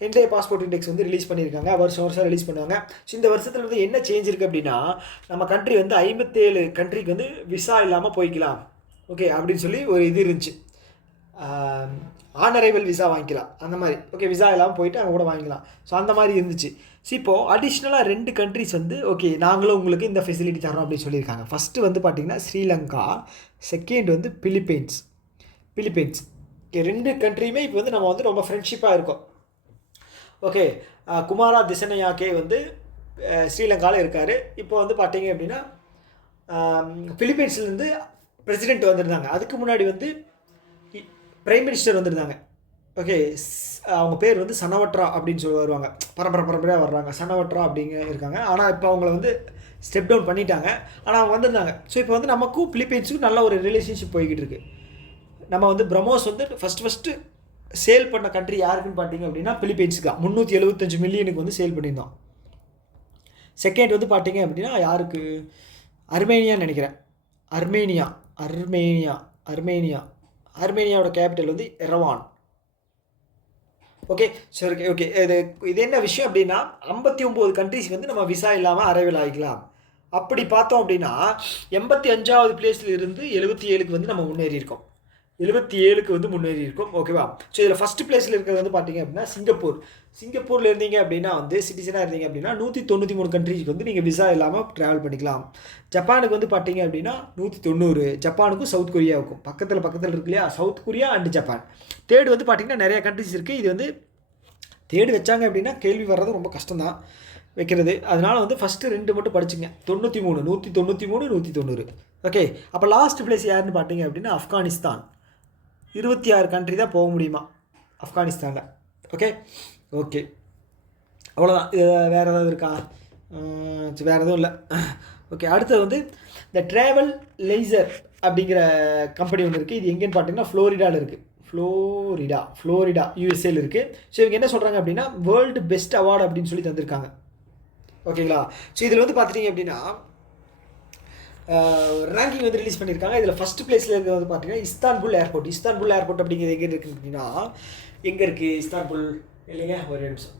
ஹென்லே பாஸ்போர்ட் இண்டெக்ஸ் வந்து ரிலீஸ் பண்ணியிருக்காங்க. வருஷம் ரிலீஸ் பண்ணுவாங்க. ஸோ இந்த வருஷத்தில் வந்து என்ன சேஞ்ச் இருக்குது அப்படின்னா, நம்ம கண்ட்ரி வந்து 57 கண்ட்ரிக்கு வந்து விசா இல்லாமல் போய்க்கலாம். ஓகே, அப்படின்னு சொல்லி ஒரு இது இருந்துச்சு, ஆனரைவல் விசா வாங்கிக்கலாம் அந்த மாதிரி. ஓகே, விசா இல்லாமல் போயிட்டு அங்கே கூட வாங்கிக்கலாம். ஸோ அந்த மாதிரி இருந்துச்சு. ஸோ இப்போது அடிஷ்னலாக 2 கண்ட்ரிஸ் வந்து ஓகே நாங்களும் உங்களுக்கு இந்த ஃபெசிலிட்டி தரோம் அப்படின்னு சொல்லியிருக்காங்க. ஃபஸ்ட்டு வந்து பார்த்திங்கன்னா ஸ்ரீலங்கா, செகண்ட் வந்து பிலிப்பைன்ஸ். ஓகே, 2 கண்ட்ரியுமே இப்போ வந்து நம்ம வந்து ரொம்ப ஃப்ரெண்ட்ஷிப்பாக இருக்கோம். ஓகே, குமாரா திசனயாக்கே வந்து ஸ்ரீலங்காவில் இருக்கார். இப்போ வந்து பார்த்திங்க அப்படின்னா பிலிப்பைன்ஸ்லேருந்து பிரசிடெண்ட் வந்திருந்தாங்க. அதுக்கு முன்னாடி வந்து பிரைம் மினிஸ்டர் வந்திருந்தாங்க. ஓகே, அவங்க பேர் வந்து சனவட்ரா அப்படின்னு சொல்லி வருவாங்க, பரம்பரையாக வர்றாங்க, சனவட்ரா அப்படிங்க இருக்காங்க. ஆனால் இப்போ அவங்கள வந்து ஸ்டெப் டவுன் பண்ணிட்டாங்க. ஆனால் அவங்க வந்திருந்தாங்க. ஸோ இப்போ வந்து நமக்கும் பிலிப்பைன்ஸுக்கும் நல்ல ஒரு ரிலேஷன்ஷிப் போய்கிட்டு இருக்குது. நம்ம வந்து பிரம்மோஸ் வந்து ஃபஸ்ட்டு சேல் பண்ண கண்ட்ரி யாருக்குன்னு பார்த்தீங்க அப்படின்னா பிலிப்பைன்ஸுக்கு தான். 375 மில்லியனுக்கு வந்து சேல் பண்ணியிருந்தோம். செகண்ட் வந்து பார்த்தீங்க அப்படின்னா யாருக்கு, அர்மேனியான்னு நினைக்கிறேன். அர்மேனியாவோட கேபிட்டல் வந்து எரவான். ஓகே, சரி. ஓகே, இது என்ன விஷயம் அப்படின்னா 59 கண்ட்ரிஸ் வந்து நம்ம விசா இல்லாமல் அரைவல் ஆகிக்கலாம். அப்படி பார்த்தோம் அப்படின்னா 85வது பிளேஸில் இருந்து 77க்கு வந்து நம்ம முன்னேறி இருக்கோம். 77க்கு வந்து முன்னேறி இருக்கும். ஓகேவா. ஸோ இதில் ஃபஸ்ட்டு பிளேஸில் இருக்கிறது வந்து பார்த்தீங்க அப்படின்னா சிங்கப்பூரில் இருந்தீங்க அப்படின்னா வந்து சிட்டிசனாக இருந்தீங்க அப்படின்னா 193 கண்ட்ரிக்கு வந்து நீங்கள் விசா இல்லாமல் ட்ராவல் பண்ணிக்கலாம். ஜப்பானுக்கு வந்து பார்த்தீங்க அப்படின்னா 190. ஜப்பானுக்கும் சவுத் கொரியாவுக்கும் பக்கத்தில் இருக்கு இல்லையா, south Korea and Japan. Third வந்து பார்த்தீங்கன்னா நிறைய கண்ட்ரிஸ் இருக்குது. இது வந்து தேர்டு வச்சாங்க அப்படின்னா கேள்வி வர்றது ரொம்ப கஷ்டம்தான் வைக்கிறது. அதனால் வந்து ஃபஸ்ட்டு 2 மட்டும் படிச்சுங்க. 93, 193, 190. ஓகே, அப்போ லாஸ்ட் பிளேஸ் யாருன்னு பார்த்தீங்க அப்படின்னா ஆப்கானிஸ்தான். 26 கண்ட்ரி தான் போக முடியுமா ஆப்கானிஸ்தானில். ஓகே, அவ்வளோதான். இது வேறு ஏதாவது இருக்கா? வேறு எதுவும் இல்லை. ஓகே, அடுத்தது வந்து இந்த ட்ராவல் லேசர் அப்படிங்கிற கம்பெனி ஒன்று இருக்குது. இது எங்கேன்னு பார்த்தீங்கன்னா ஃப்ளோரிடாவில் இருக்குது. ஃப்ளோரிடா யூஎஸ்ஏல இருக்குது. ஸோ இவங்க என்ன சொல்கிறாங்க அப்படின்னா வேர்ல்டு பெஸ்ட் அவார்டு அப்படின்னு சொல்லி தந்திருக்காங்க. ஓகேங்களா. ஸோ இதில் வந்து பார்த்துட்டிங்க அப்படின்னா ரேங்கிங் வந்து ரிலீஸ் பண்ணியிருக்காங்க. இதில் ஃபஸ்ட் பிளேஸில் இருக்கிறது வந்து பார்த்தீங்கன்னா இஸ்தான்புல் ஏர்போர்ட் அப்படிங்கிறது எங்கே இருக்குது அப்படின்னா, எங்கே இருக்குது இஸ்தான்புல் இல்லைங்க, ஒரு நிமிஷம்,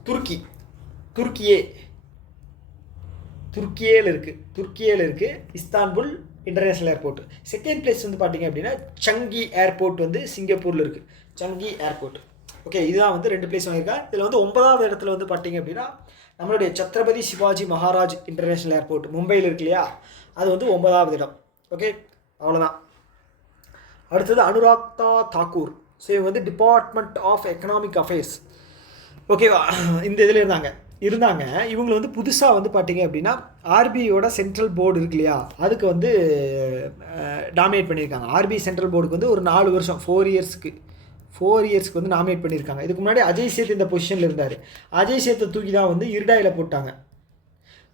துருக்கியில் இருக்குது Istanbul international airport. Second place வந்து பார்த்தீங்க அப்படின்னா சங்கி ஏர்போர்ட் வந்து சிங்கப்பூரில் இருக்குது, சங்கி ஏர்போர்ட். ஓகே, இதுதான் வந்து 2 பிளேஸ் வாங்கியிருக்கா. இதில் வந்து 9வது இடத்துல வந்து பார்த்தீங்க அப்படின்னா நம்மளுடைய சத்ரபதி சிவாஜி மகாராஜ் இன்டர்நேஷ்னல் ஏர்போர்ட் மும்பையில் இருக்கு இல்லையா, அது வந்து 9வது இடம். ஓகே, அவ்வளோதான். அடுத்தது அனுராக்தா தாக்கூர். ஸோ இவங்க வந்து டிபார்ட்மெண்ட் ஆஃப் எக்கனாமிக் அஃபேர்ஸ். ஓகேவா, இந்த இதில் இருந்தாங்க. இருந்தாங்க. இவங்க வந்து புதுசாக வந்து பார்த்தீங்க அப்படின்னா ஆர்பிஐயோட சென்ட்ரல் போர்டு இருக்கு இல்லையா, அதுக்கு வந்து நாமினேட் பண்ணியிருக்காங்க. ஆர்பிஐ சென்ட்ரல் போர்டுக்கு வந்து ஒரு 4 வருஷம் 4 இயர்ஸ்க்கு வந்து நாமினேட் பண்ணியிருக்காங்க. இதுக்கு முன்னாடி அஜய் சேத் இந்த பொசிஷனில் இருந்தார். அஜய் சேத்தை தூக்கி தான் வந்து இருடாயில் போட்டாங்க.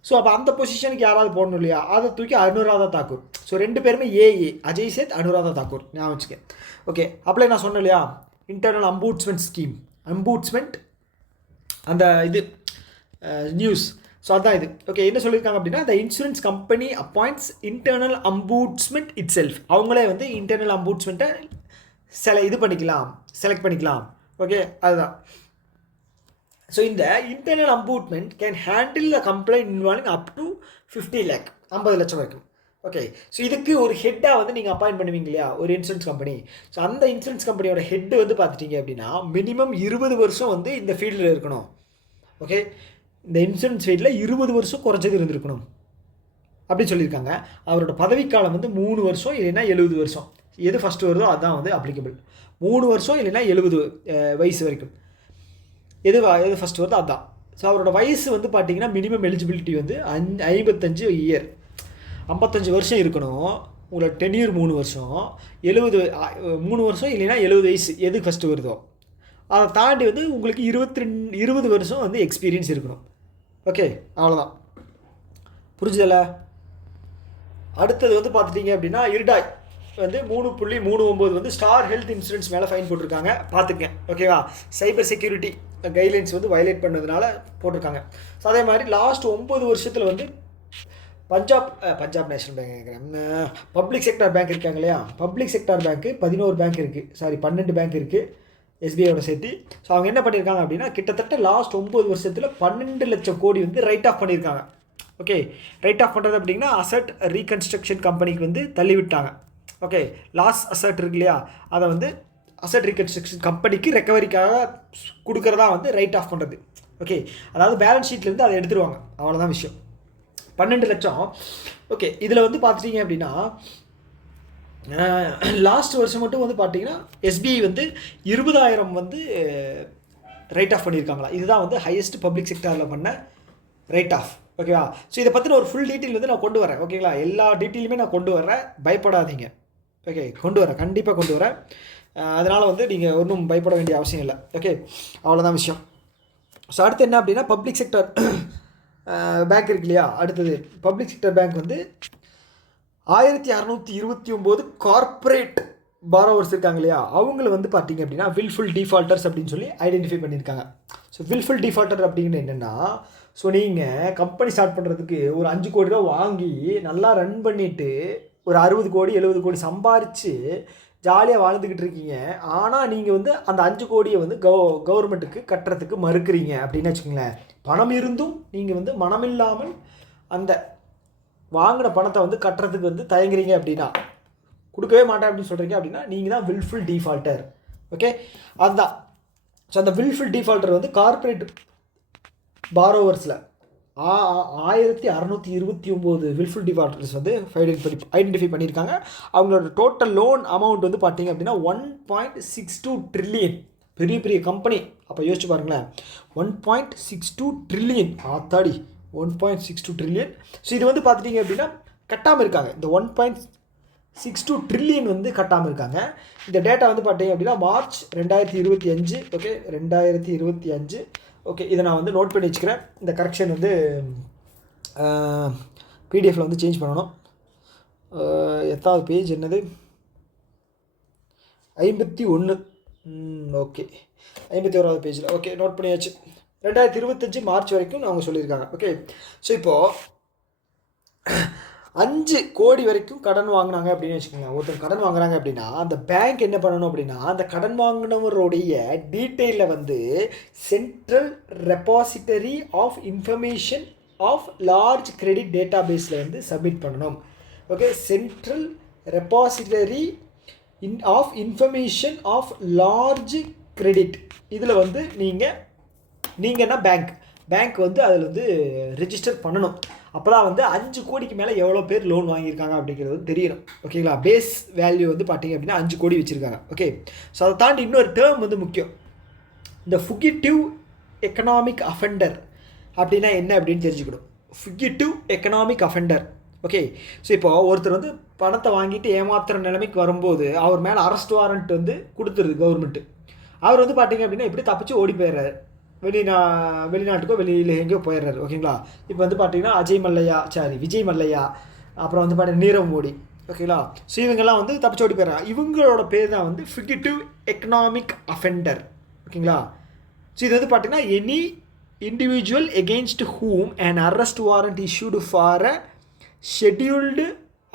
ஸோ அப்போ அந்த பொசிஷனுக்கு யாராவது போடணும் இல்லையா, அதை தூக்கி அனுராதா தாக்கூர். ஸோ 2 பேருமே ஏஏ, அஜய் சேத், அனுராதா தாக்கூர், ஞாபகம் வச்சுக்கேன். ஓகே, அப்படியே நான் சொன்னேன் இல்லையா, இன்டர்னல் அம்பூட்ஸ்மெண்ட் ஸ்கீம், அம்பூட்ஸ்மெண்ட் அந்த இது நியூஸ். ஸோ அதான் இது. ஓகே, என்ன சொல்லியிருக்காங்க அப்படின்னா, the insurance company appoints internal ombudsman itself. அவங்களே வந்து இன்டர்னல் அம்பூட்ஸ்மெண்ட்டை செலக்ட் பண்ணிக்கலாம். ஓகே, அதுதான். ஸோ இந்த internal ombudsman can handle the complaint involving up to 50 lakh, 50 லட்சம் வரைக்கும். ஓகே, ஸோ இதுக்கு ஒரு ஹெட்டாக வந்து நீங்கள் அப்பாயிண்ட் பண்ணுவீங்க இல்லையா, ஒரு இன்சூரன்ஸ் கம்பெனி. ஸோ அந்த இன்சூரன்ஸ் கம்பெனியோட ஹெட்டு வந்து பார்த்துட்டிங்க அப்படின்னா மினிமம் 20 வருஷம் வந்து இந்த ஃபீல்டில் இருக்கணும். ஓகே, இந்த இன்சூரன்ஸ் ஃபீல்டில் 20 வருஷம் குறைஞ்சது இருந்திருக்கணும் அப்படின்னு சொல்லியிருக்காங்க. அவரோட பதவிக்காலம் வந்து 3 வருஷம் இல்லைன்னா 70 வருஷம். எது ஃபஸ்ட்டு வருதோ அதுதான் வந்து அப்ளிகபிள். 3 வருஷம் இல்லைன்னா 70 வயசு வரைக்கும். எது ஃபஸ்ட்டு வருதோ அதுதான். ஸோ அவரோட வயசு வந்து பார்த்தீங்கன்னா மினிமம் எலிஜிபிலிட்டி வந்து 55 இயர், 55 வருஷம் இருக்கணும். உங்களோட டென்யூர் 3 வருஷம், 3 வருஷம் இல்லைன்னா 70 வயசு எது ஃபஸ்ட்டு வருதோ. அதை தாண்டி வந்து உங்களுக்கு 20 வருஷம் வந்து எக்ஸ்பீரியன்ஸ் இருக்கணும். ஓகே, அவ்வளோதான். புரிஞ்சுதல? அடுத்தது வந்து பார்த்துட்டிங்க அப்படின்னா இருடாய் வந்து 3.39 வந்து ஸ்டார் ஹெல்த் இன்சூரன்ஸ் மேலே ஃபைன் போட்டிருக்காங்க. பார்த்துக்கேன். ஓகேவா, சைபர் செக்யூரிட்டி கைட்லைன்ஸ் வந்து வயலேட் பண்ணதுனால போட்டிருக்காங்க. ஸோ அதே மாதிரி லாஸ்ட் 9 வருஷத்தில் வந்து பஞ்சாப் நேஷனல் பேங்க் கேட்குறேன், பப்ளிக் செக்டார் பேங்க் இருக்காங்க இல்லையா, பப்ளிக் செக்டார் பேங்க்கு 11 பேங்க் இருக்குது, 12 பேங்க் இருக்குது எஸ்பிஐயோட சேர்த்து. ஸோ அவங்க என்ன பண்ணியிருக்காங்க அப்படின்னா கிட்டத்தட்ட லாஸ்ட் 9 வருஷத்தில் 12 லட்சம் கோடி வந்து ரைட் ஆஃப் பண்ணியிருக்காங்க. ஓகே, ரைட் ஆஃப் பண்ணுறது அப்படின்னா அசட் ரீகன்ஸ்ட்ரக்ஷன் கம்பெனிக்கு வந்து தள்ளி விட்டாங்க. ஓகே, லாஸ் அசட் இருக்கு இல்லையா, அதை வந்து அசட் ரீகன்ஸ்ட்ரக்ஷன் கம்பெனிக்கு ரெக்கவரிக்காக கொடுக்குறதா வந்து ரைட் ஆஃப் பண்ணுறது. ஓகே, அதாவது பேலன்ஸ் ஷீட்லேருந்து அதை எடுத்துருவாங்க, அவ்வளோதான் விஷயம். 12 லட்சம். ஓகே, இதில் வந்து பார்த்துட்டிங்க அப்படின்னா லாஸ்ட் வருஷம் மட்டும் வந்து பார்த்தீங்கன்னா எஸ்பிஐ வந்து 20,000 வந்து ரைட் ஆஃப் பண்ணியிருக்காங்களா. இதுதான் வந்து ஹையஸ்ட் பப்ளிக் செக்டாரில் பண்ண ரைட் ஆஃப். ஓகேவா, ஸோ இதை பற்றின ஒரு ஃபுல் டீட்டெயில் வந்து நான் கொண்டு வரேன். ஓகேங்களா, எல்லா டீட்டெயிலுமே நான் கொண்டு வரேன், பயப்படாதீங்க. ஓகே, கொண்டு வரேன், கண்டிப்பாக கொண்டு வரேன். அதனால் வந்து நீங்கள் ஒன்றும் பயப்பட வேண்டிய அவசியம் இல்லை. ஓகே, அவ்வளோதான் விஷயம். ஸோ அடுத்து என்ன அப்படின்னா பப்ளிக் செக்டர் பேங்க் இருக்கு இல்லையா, அடுத்தது பப்ளிக் செக்டர் பேங்க் வந்து 1629 கார்ப்பரேட் பாரோவர்ஸ் இருக்காங்க இல்லையா, அவங்கள வந்து பார்த்தீங்க அப்படின்னா வில்ஃபுல் டிஃபால்ட்டர்ஸ் அப்படின்னு சொல்லி ஐடென்டிஃபை பண்ணியிருக்காங்க. ஸோ வில்ஃபுல் டிஃபால்ட்டர் அப்படின்னு என்னென்னா, ஸோ நீங்கள் கம்பெனி ஸ்டார்ட் பண்ணுறதுக்கு ஒரு 5 கோடி ரூபா வாங்கி நல்லா ரன் பண்ணிவிட்டு ஒரு 60 கோடி 70 கோடி சம்பாரித்து ஜாலியாக வாழ்ந்துக்கிட்டு இருக்கீங்க. ஆனால் நீங்கள் வந்து அந்த 5 கோடியை வந்து கவர்மெண்ட்டுக்கு கட்டுறதுக்கு மறுக்கிறீங்க அப்படின்னு வச்சுக்கோங்களேன். பணம் இருந்தும் நீங்கள் வந்து மனமில்லாமல் அந்த வாங்கின பணத்தை வந்து கட்டுறதுக்கு வந்து தயங்குறீங்க அப்படின்னா, கொடுக்கவே மாட்டேன் அப்படின்னு சொல்கிறீங்க அப்படின்னா நீங்கள் தான் வில்ஃபுல் டிஃபால்ட்டர். ஓகே, அதுதான். ஸோ அந்த வில்ஃபுல் டிஃபால்ட்டர் வந்து கார்ப்பரேட் பாரோவர்ஸில் 1629 வில்ஃபுல் டிஃபால்ட்டர்ஸ் வந்து ஐடென்டிஃபை பண்ணியிருக்காங்க. அவங்களோட டோட்டல் லோன் அமௌண்ட் வந்து பார்த்தீங்க அப்படின்னா 1.62 ட்ரில்லியன். பெரிய பெரிய கம்பெனி. அப்போ யோசிச்சு பாருங்களேன், 1.62 ட்ரில்லியன். ஆத்தாடி, 1.62 ட்ரில்லியன். ஸோ இது வந்து பார்த்துட்டிங்க அப்படின்னா கட்டாமல் இருக்காங்க. இந்த 1.62 ட்ரில்லியன் வந்து கட்டாமல் இருக்காங்க. இந்த டேட்டா வந்து பார்த்தீங்க அப்படின்னா மார்ச் 2025. ஓகே, 2025. ஓகே, இதை நான் வந்து நோட் பண்ணி வச்சுக்கிறேன். இந்த கரெக்ஷன் வந்து பிடிஎஃப்பில் வந்து சேஞ்ச் பண்ணணும். எத்தாவது பேஜ் என்னது, 51. ஓகே, 51வது பேஜில். ஓகே, நோட் பண்ணியாச்சு. 2025 மார்ச் வரைக்கும் அவங்க சொல்லியிருக்காங்க. ஓகே, ஸோ இப்போது 5 கோடி வரைக்கும் கடன் வாங்கினாங்க அப்படின்னு வச்சுக்கோங்க. ஒருத்தர் கடன் வாங்குறாங்க அப்படின்னா அந்த பேங்க் என்ன பண்ணணும் அப்படின்னா அந்த கடன் வாங்கினவருடைய டீட்டெயிலில் வந்து central repository of information of large credit data பேஸில் வந்து சப்மிட் பண்ணணும். Okay, central repository of information of large credit. இதில் வந்து நீங்கள் என்ன பேங்க் வந்து அதில் வந்து ரெஜிஸ்டர் பண்ணணும். அப்போ தான் வந்து 5 கோடிக்கு மேலே எவ்வளோ பேர் லோன் வாங்கியிருக்காங்க அப்படிங்கிறது வந்து தெரியணும். ஓகேங்களா, பேஸ் வேல்யூ வந்து பார்த்தீங்க அப்படின்னா 5 கோடி வச்சுருக்காங்க. ஓகே, ஸோ அதை தாண்டி இன்னொரு டேர்ம் வந்து முக்கியம். இந்த ஃபுகிட்டிவ் எக்கனாமிக் அஃபெண்டர் அப்படின்னா என்ன அப்படின்னு தெரிஞ்சுக்கணும். ஃபிகிட்டிவ் எக்கனாமிக் அஃபெண்டர். ஓகே, ஸோ இப்போ ஒருத்தர் வந்து பணத்தை வாங்கிட்டு ஏமாத்துற நிலைமைக்கு வரும்போது அவர் மேலே அரெஸ்ட் வாரண்ட் வந்து கொடுத்துருது கவர்மெண்ட்டு. அவர் வந்து பார்த்தீங்க அப்படின்னா இப்படி தப்பிச்சு ஓடி போயிடுறாரு, வெளிநாட்டுக்கோ வெளியில் எங்கேயோ போயிடுறாரு. ஓகேங்களா. இப்போ வந்து பார்த்தீங்கன்னா விஜய் மல்லையா, அப்புறம் வந்து பார்த்தீங்கன்னா நீரவ் மோடி. ஓகேங்களா. ஸோ இவங்கெல்லாம் வந்து தப்பிச்சு ஓடி போயிடுறாங்க. இவங்களோட பேர் தான் வந்து ஃபிகிட்டிவ் எக்கனாமிக் அஃபெண்டர். ஓகேங்களா. ஸோ இது வந்து பார்த்தீங்கன்னா any individual against whom an arrest warrant issued for a scheduled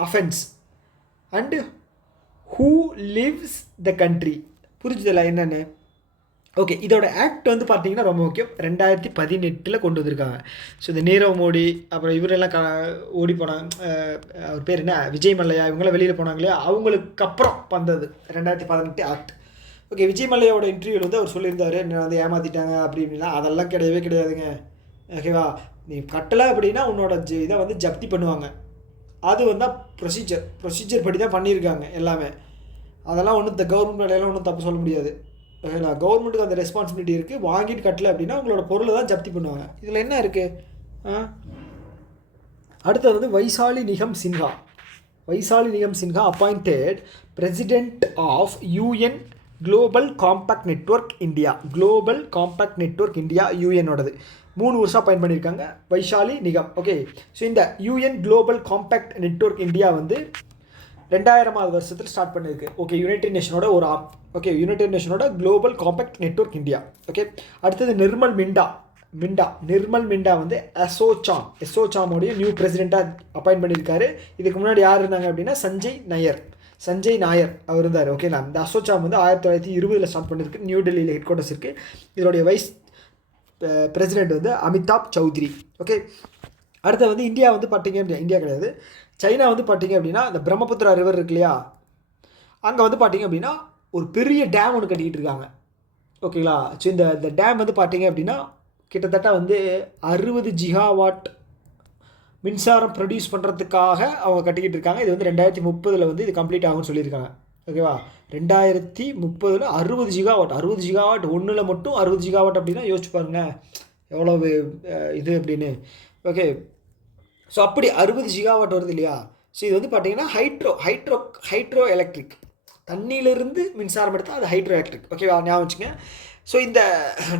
offense and who lives the country. புரிஞ்சுதில்ல என்னென்னு? ஓகே, இதோட ஆக்ட் வந்து பார்த்தீங்கன்னா ரொம்ப முக்கியம். 2018 கொண்டு வந்திருக்காங்க. ஸோ இந்த நீரவ் மோடி, அப்புறம் இவரெல்லாம் ஓடி போனாங்க, அவர் பேர் என்ன, விஜய் மல்லையா, இவங்களாம் வெளியில் போனாங்க இல்லையா, அவங்களுக்கு அப்புறம் வந்தது 2018 ஆக்ட். ஓகே, விஜய் மல்லையாவோட இன்டர்வியூவில் வந்து அவர் சொல்லியிருந்தார், என்ன வந்து ஏமாற்றிட்டாங்க அப்படின்னா. அதெல்லாம் கிடையவே கிடையாதுங்க. ஓகேவா. நீ கட்டலை அப்படின்னா உன்னோட இதை வந்து ஜப்தி பண்ணுவாங்க. அது வந்து ப்ரொசீஜர் படி தான் பண்ணியிருக்காங்க எல்லாமே. அதெல்லாம் ஒன்றும் இந்த கவர்மெண்ட் வேலையெல்லாம் ஒன்றும் தப்பு சொல்ல முடியாது. ஓகேங்களா. கவர்மெண்ட்டுக்கு அந்த ரெஸ்பான்சிபிலிட்டி இருக்குது. வாங்கிட்டு கட்டலை அப்படின்னா உங்களோட பொருளை தான் ஜப்தி பண்ணுவாங்க. இதில் என்ன இருக்குது? அடுத்தது வந்து Vaishali Nigam Sinha appointed president of UN global compact network India யூஎனோடது 3 வருஷம் அப்பாயிண்ட் பண்ணியிருக்காங்க வைசாலி நிகம். ஓகே, ஸோ இந்த UN global compact network India வந்து 2000வது வருஷத்தில் ஸ்டார்ட் பண்ணியிருக்கு. ஓகே, யுனைடெட் நேஷனோட ஒரு ஆம். ஓகே, யுனைடெட் நேஷனோட global compact network India. Okay, அடுத்தது நிர்மல் மிண்டா வந்து எசோசாமோடைய நியூ பிரசிடெண்ட்டாக அப்பாயிண்ட் பண்ணியிருக்காரு. இதுக்கு முன்னாடி யார் இருந்தாங்க அப்படின்னா சஞ்சய் நாயர் அவர் இருந்தார். ஓகேங்களா. இந்த அசோசாம் வந்து 1920 ஸ்டார்ட் பண்ணியிருக்கு. நியூ டெல்லியில் ஹெட் குவார்ட்டர்ஸ் இருக்குது. இதோடைய வைஸ் பிரசிடெண்ட் வந்து அமிதாப் சௌத்ரி. ஓகே, அடுத்து வந்து இந்தியா வந்து பார்த்தீங்க அப்படின்னா, இந்தியா கிடையாது, சைனா வந்து பார்த்தீங்க அப்படின்னா இந்த பிரம்மபுத்திரா ரிவர் இருக்கு இல்லையா, அங்கே வந்து பார்த்தீங்க அப்படின்னா ஒரு பெரிய டேம் ஒன்று கட்டிக்கிட்டு இருக்காங்க. ஓகேங்களா. ஸோ இந்த டேம் வந்து பார்த்தீங்க அப்படின்னா கிட்டத்தட்ட வந்து 60 ஜிகாவாட் மின்சாரம் ப்ரொடியூஸ் பண்ணுறதுக்காக அவங்க கட்டிக்கிட்டு இருக்காங்க. இது வந்து 2030 வந்து இது கம்ப்ளீட் ஆகும்னு சொல்லியிருக்காங்க. ஓகேவா. 2030 60 ஜிகாவாட் ஒன்றில் மட்டும் 60 ஜிகாவாட் அப்படின்னா யோசிச்சு பாருங்களேன் எவ்வளோ இது அப்படின்னு. ஓகே, ஸோ அப்படி 60 ஜிகாவாட் வருது இல்லையா. ஸோ இது வந்து பார்த்தீங்கன்னா ஹைட்ரோ எலக்ட்ரிக், தண்ணியிலிருந்து மின்சாரம் எடுத்தால் அது ஹைட்ரோ எலக்ட்ரிக். ஓகேவா, ஞாபகம் வச்சுங்க. ஸோ இந்த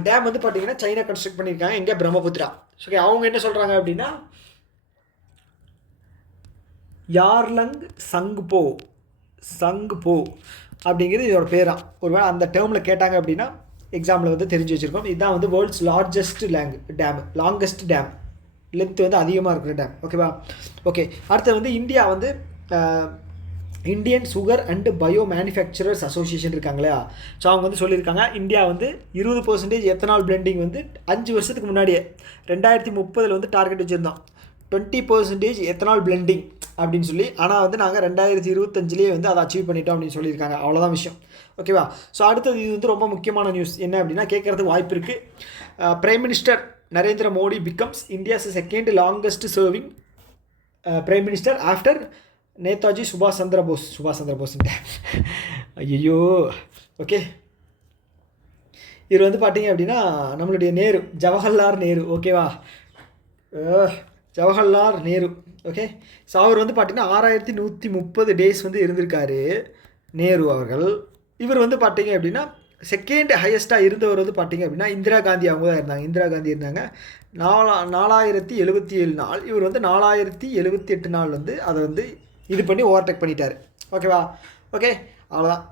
டேம் வந்து பார்த்தீங்கன்னா சைனா கன்ஸ்ட்ரக்ட் பண்ணியிருக்காங்க. எங்கே, பிரம்மபுத்திரா. ஓகே, அவங்க என்ன சொல்கிறாங்க அப்படின்னா யார்லங் சங்போ அப்படிங்கிறது இதோட பேராக. ஒருவேளை அந்த டேர்மில் கேட்டாங்க அப்படின்னா எக்ஸாம்பிள் வந்து தெரிஞ்சு வச்சுருக்கோம். இதுதான் வந்து வேர்ல்ட்ஸ் லாங்கஸ்ட் டேம், லென்த் வந்து அதிகமாக இருக்கிற டேம். ஓகேவா. ஓகே, அடுத்து வந்து இந்தியா வந்து Indian sugar and bio manufacturers association இருக்காங்களா. ஸோ அவங்க வந்து சொல்லியிருக்காங்க இந்தியா வந்து 20% எத்தனால் பிளெண்டிங் வந்து 5 வருஷத்துக்கு முன்னாடியே 2030 வந்து டார்கெட் வச்சுருந்தோம் 20% எத்தனால் பிளெண்டிங் அப்படின்னு சொல்லி. ஆனால் வந்து நாங்கள் 2025 வந்து அதை அச்சீவ் பண்ணிட்டோம் அப்படின்னு சொல்லியிருக்காங்க. அவ்வளோதான் விஷயம். ஓகேவா. ஸோ அடுத்தது இது வந்து ரொம்ப முக்கியமான நியூஸ் என்ன அப்படின்னா கேட்குறதுக்கு வாய்ப்பு இருக்குது. Prime minister Narendra Modi becomes India's second longest serving prime minister after Netaji சுபாஷ் சந்திர போஸ். ஐயோ. ஓகே, இது வந்து பார்த்தீங்க அப்படின்னா நம்மளுடைய ஜவஹர்லால் நேரு. ஓகேவா, ஜவஹர்லால் நேரு. ஓகே, ஸோ அவர் வந்து பார்த்தீங்கன்னா 6130 டேஸ் வந்து இருந்திருக்காரு நேரு அவர்கள். இவர் வந்து பார்த்தீங்க அப்படின்னா செகண்ட் ஹையஸ்ட்டாக இருந்தவர் வந்து பார்த்தீங்க அப்படின்னா இந்திரா காந்தி அவங்க தான் இருந்தாங்க 4077 நாள். இவர் வந்து 4078 நாள் வந்து அதை வந்து இது பண்ணி ஓவர்டேக் பண்ணிட்டார். ஓகேவா. ஓகே, அவ்வளோதான்.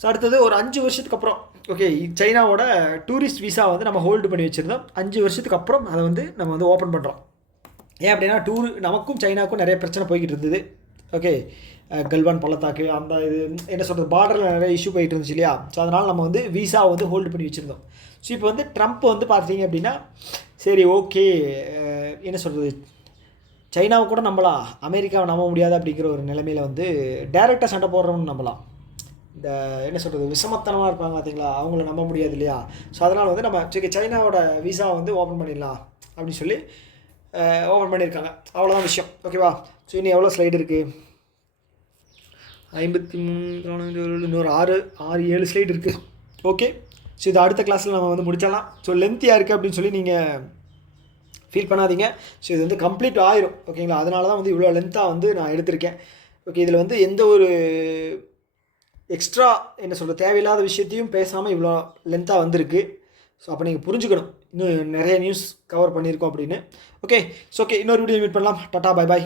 ஸோ அடுத்தது ஒரு 5 வருஷத்துக்கு அப்புறம் ஓகே சைனாவோட டூரிஸ்ட் விசா வந்து நம்ம ஹோல்டு பண்ணி வச்சுருந்தோம். 5 வருஷத்துக்கு அப்புறம் அதை வந்து நம்ம வந்து ஓப்பன் பண்ணுறோம். ஏன் அப்படின்னா நமக்கும் சைனாவுக்கும் நிறைய பிரச்சனை போய்கிட்டு இருந்தது. ஓகே, கல்வான் பள்ளத்தாக்கு அந்த இது என்ன சொல்கிறது பார்டரில் நிறைய இஷ்யூ போயிட்டு இருந்துச்சு இல்லையா. ஸோ அதனால் நம்ம வந்து விசாவை வந்து ஹோல்டு பண்ணி வச்சுருந்தோம். ஸோ இப்போ வந்து ட்ரம்ப் வந்து பார்த்தீங்க அப்படின்னா சரி ஓகே என்ன சொல்கிறது சைனாவை கூட நம்பலாம், அமெரிக்காவை நம்ப முடியாது அப்படிங்கிற ஒரு நிலைமையில் வந்து டைரெக்டாக சண்டை போடுறோம்னு நம்பலாம். இந்த என்ன சொல்கிறது விஷமத்தனமாக இருப்பாங்க பார்த்தீங்களா, அவங்கள நம்ப முடியாது இல்லையா. ஸோ அதனால் வந்து நம்ம சைனாவோட விசாவை வந்து ஓப்பன் பண்ணிடலாம் அப்படின்னு சொல்லி ஓப்பன் பண்ணியிருக்காங்க. அவ்வளோதான் விஷயம். ஓகேவா. ஸோ இன்னும் எவ்வளோ ஸ்லைடு இருக்குது, 53 இன்னொரு 6-7 ஸ்லைடு இருக்குது. ஓகே, ஸோ இது அடுத்த கிளாஸில் நம்ம வந்து முடிச்சிடலாம். ஸோ லென்த்தியாக இருக்குது அப்படின்னு சொல்லி நீங்கள் ஃபீல் பண்ணாதீங்க. ஸோ இது வந்து கம்ப்ளீட் ஆயிரும். ஓகேங்களா? அதனால தான் வந்து இவ்வளோ லென்த்தாக வந்து நான் எடுத்திருக்கேன். ஓகே, இதில் வந்து எந்த ஒரு எக்ஸ்ட்ரா என்ன சொல்கிறது தேவையில்லாத விஷயத்தையும் பேசாமல் இவ்வளோ லென்த்தாக வந்திருக்கு. ஸோ அப்போ நீங்கள் புரிஞ்சுக்கணும் இன்னும் நிறைய நியூஸ் கவர் பண்ணியிருக்கோம் அப்படின்னு. ஓகே, ஸோ ஓகே, இன்னொரு வீடியோ மீட் பண்ணலாம். Tata, bye bye.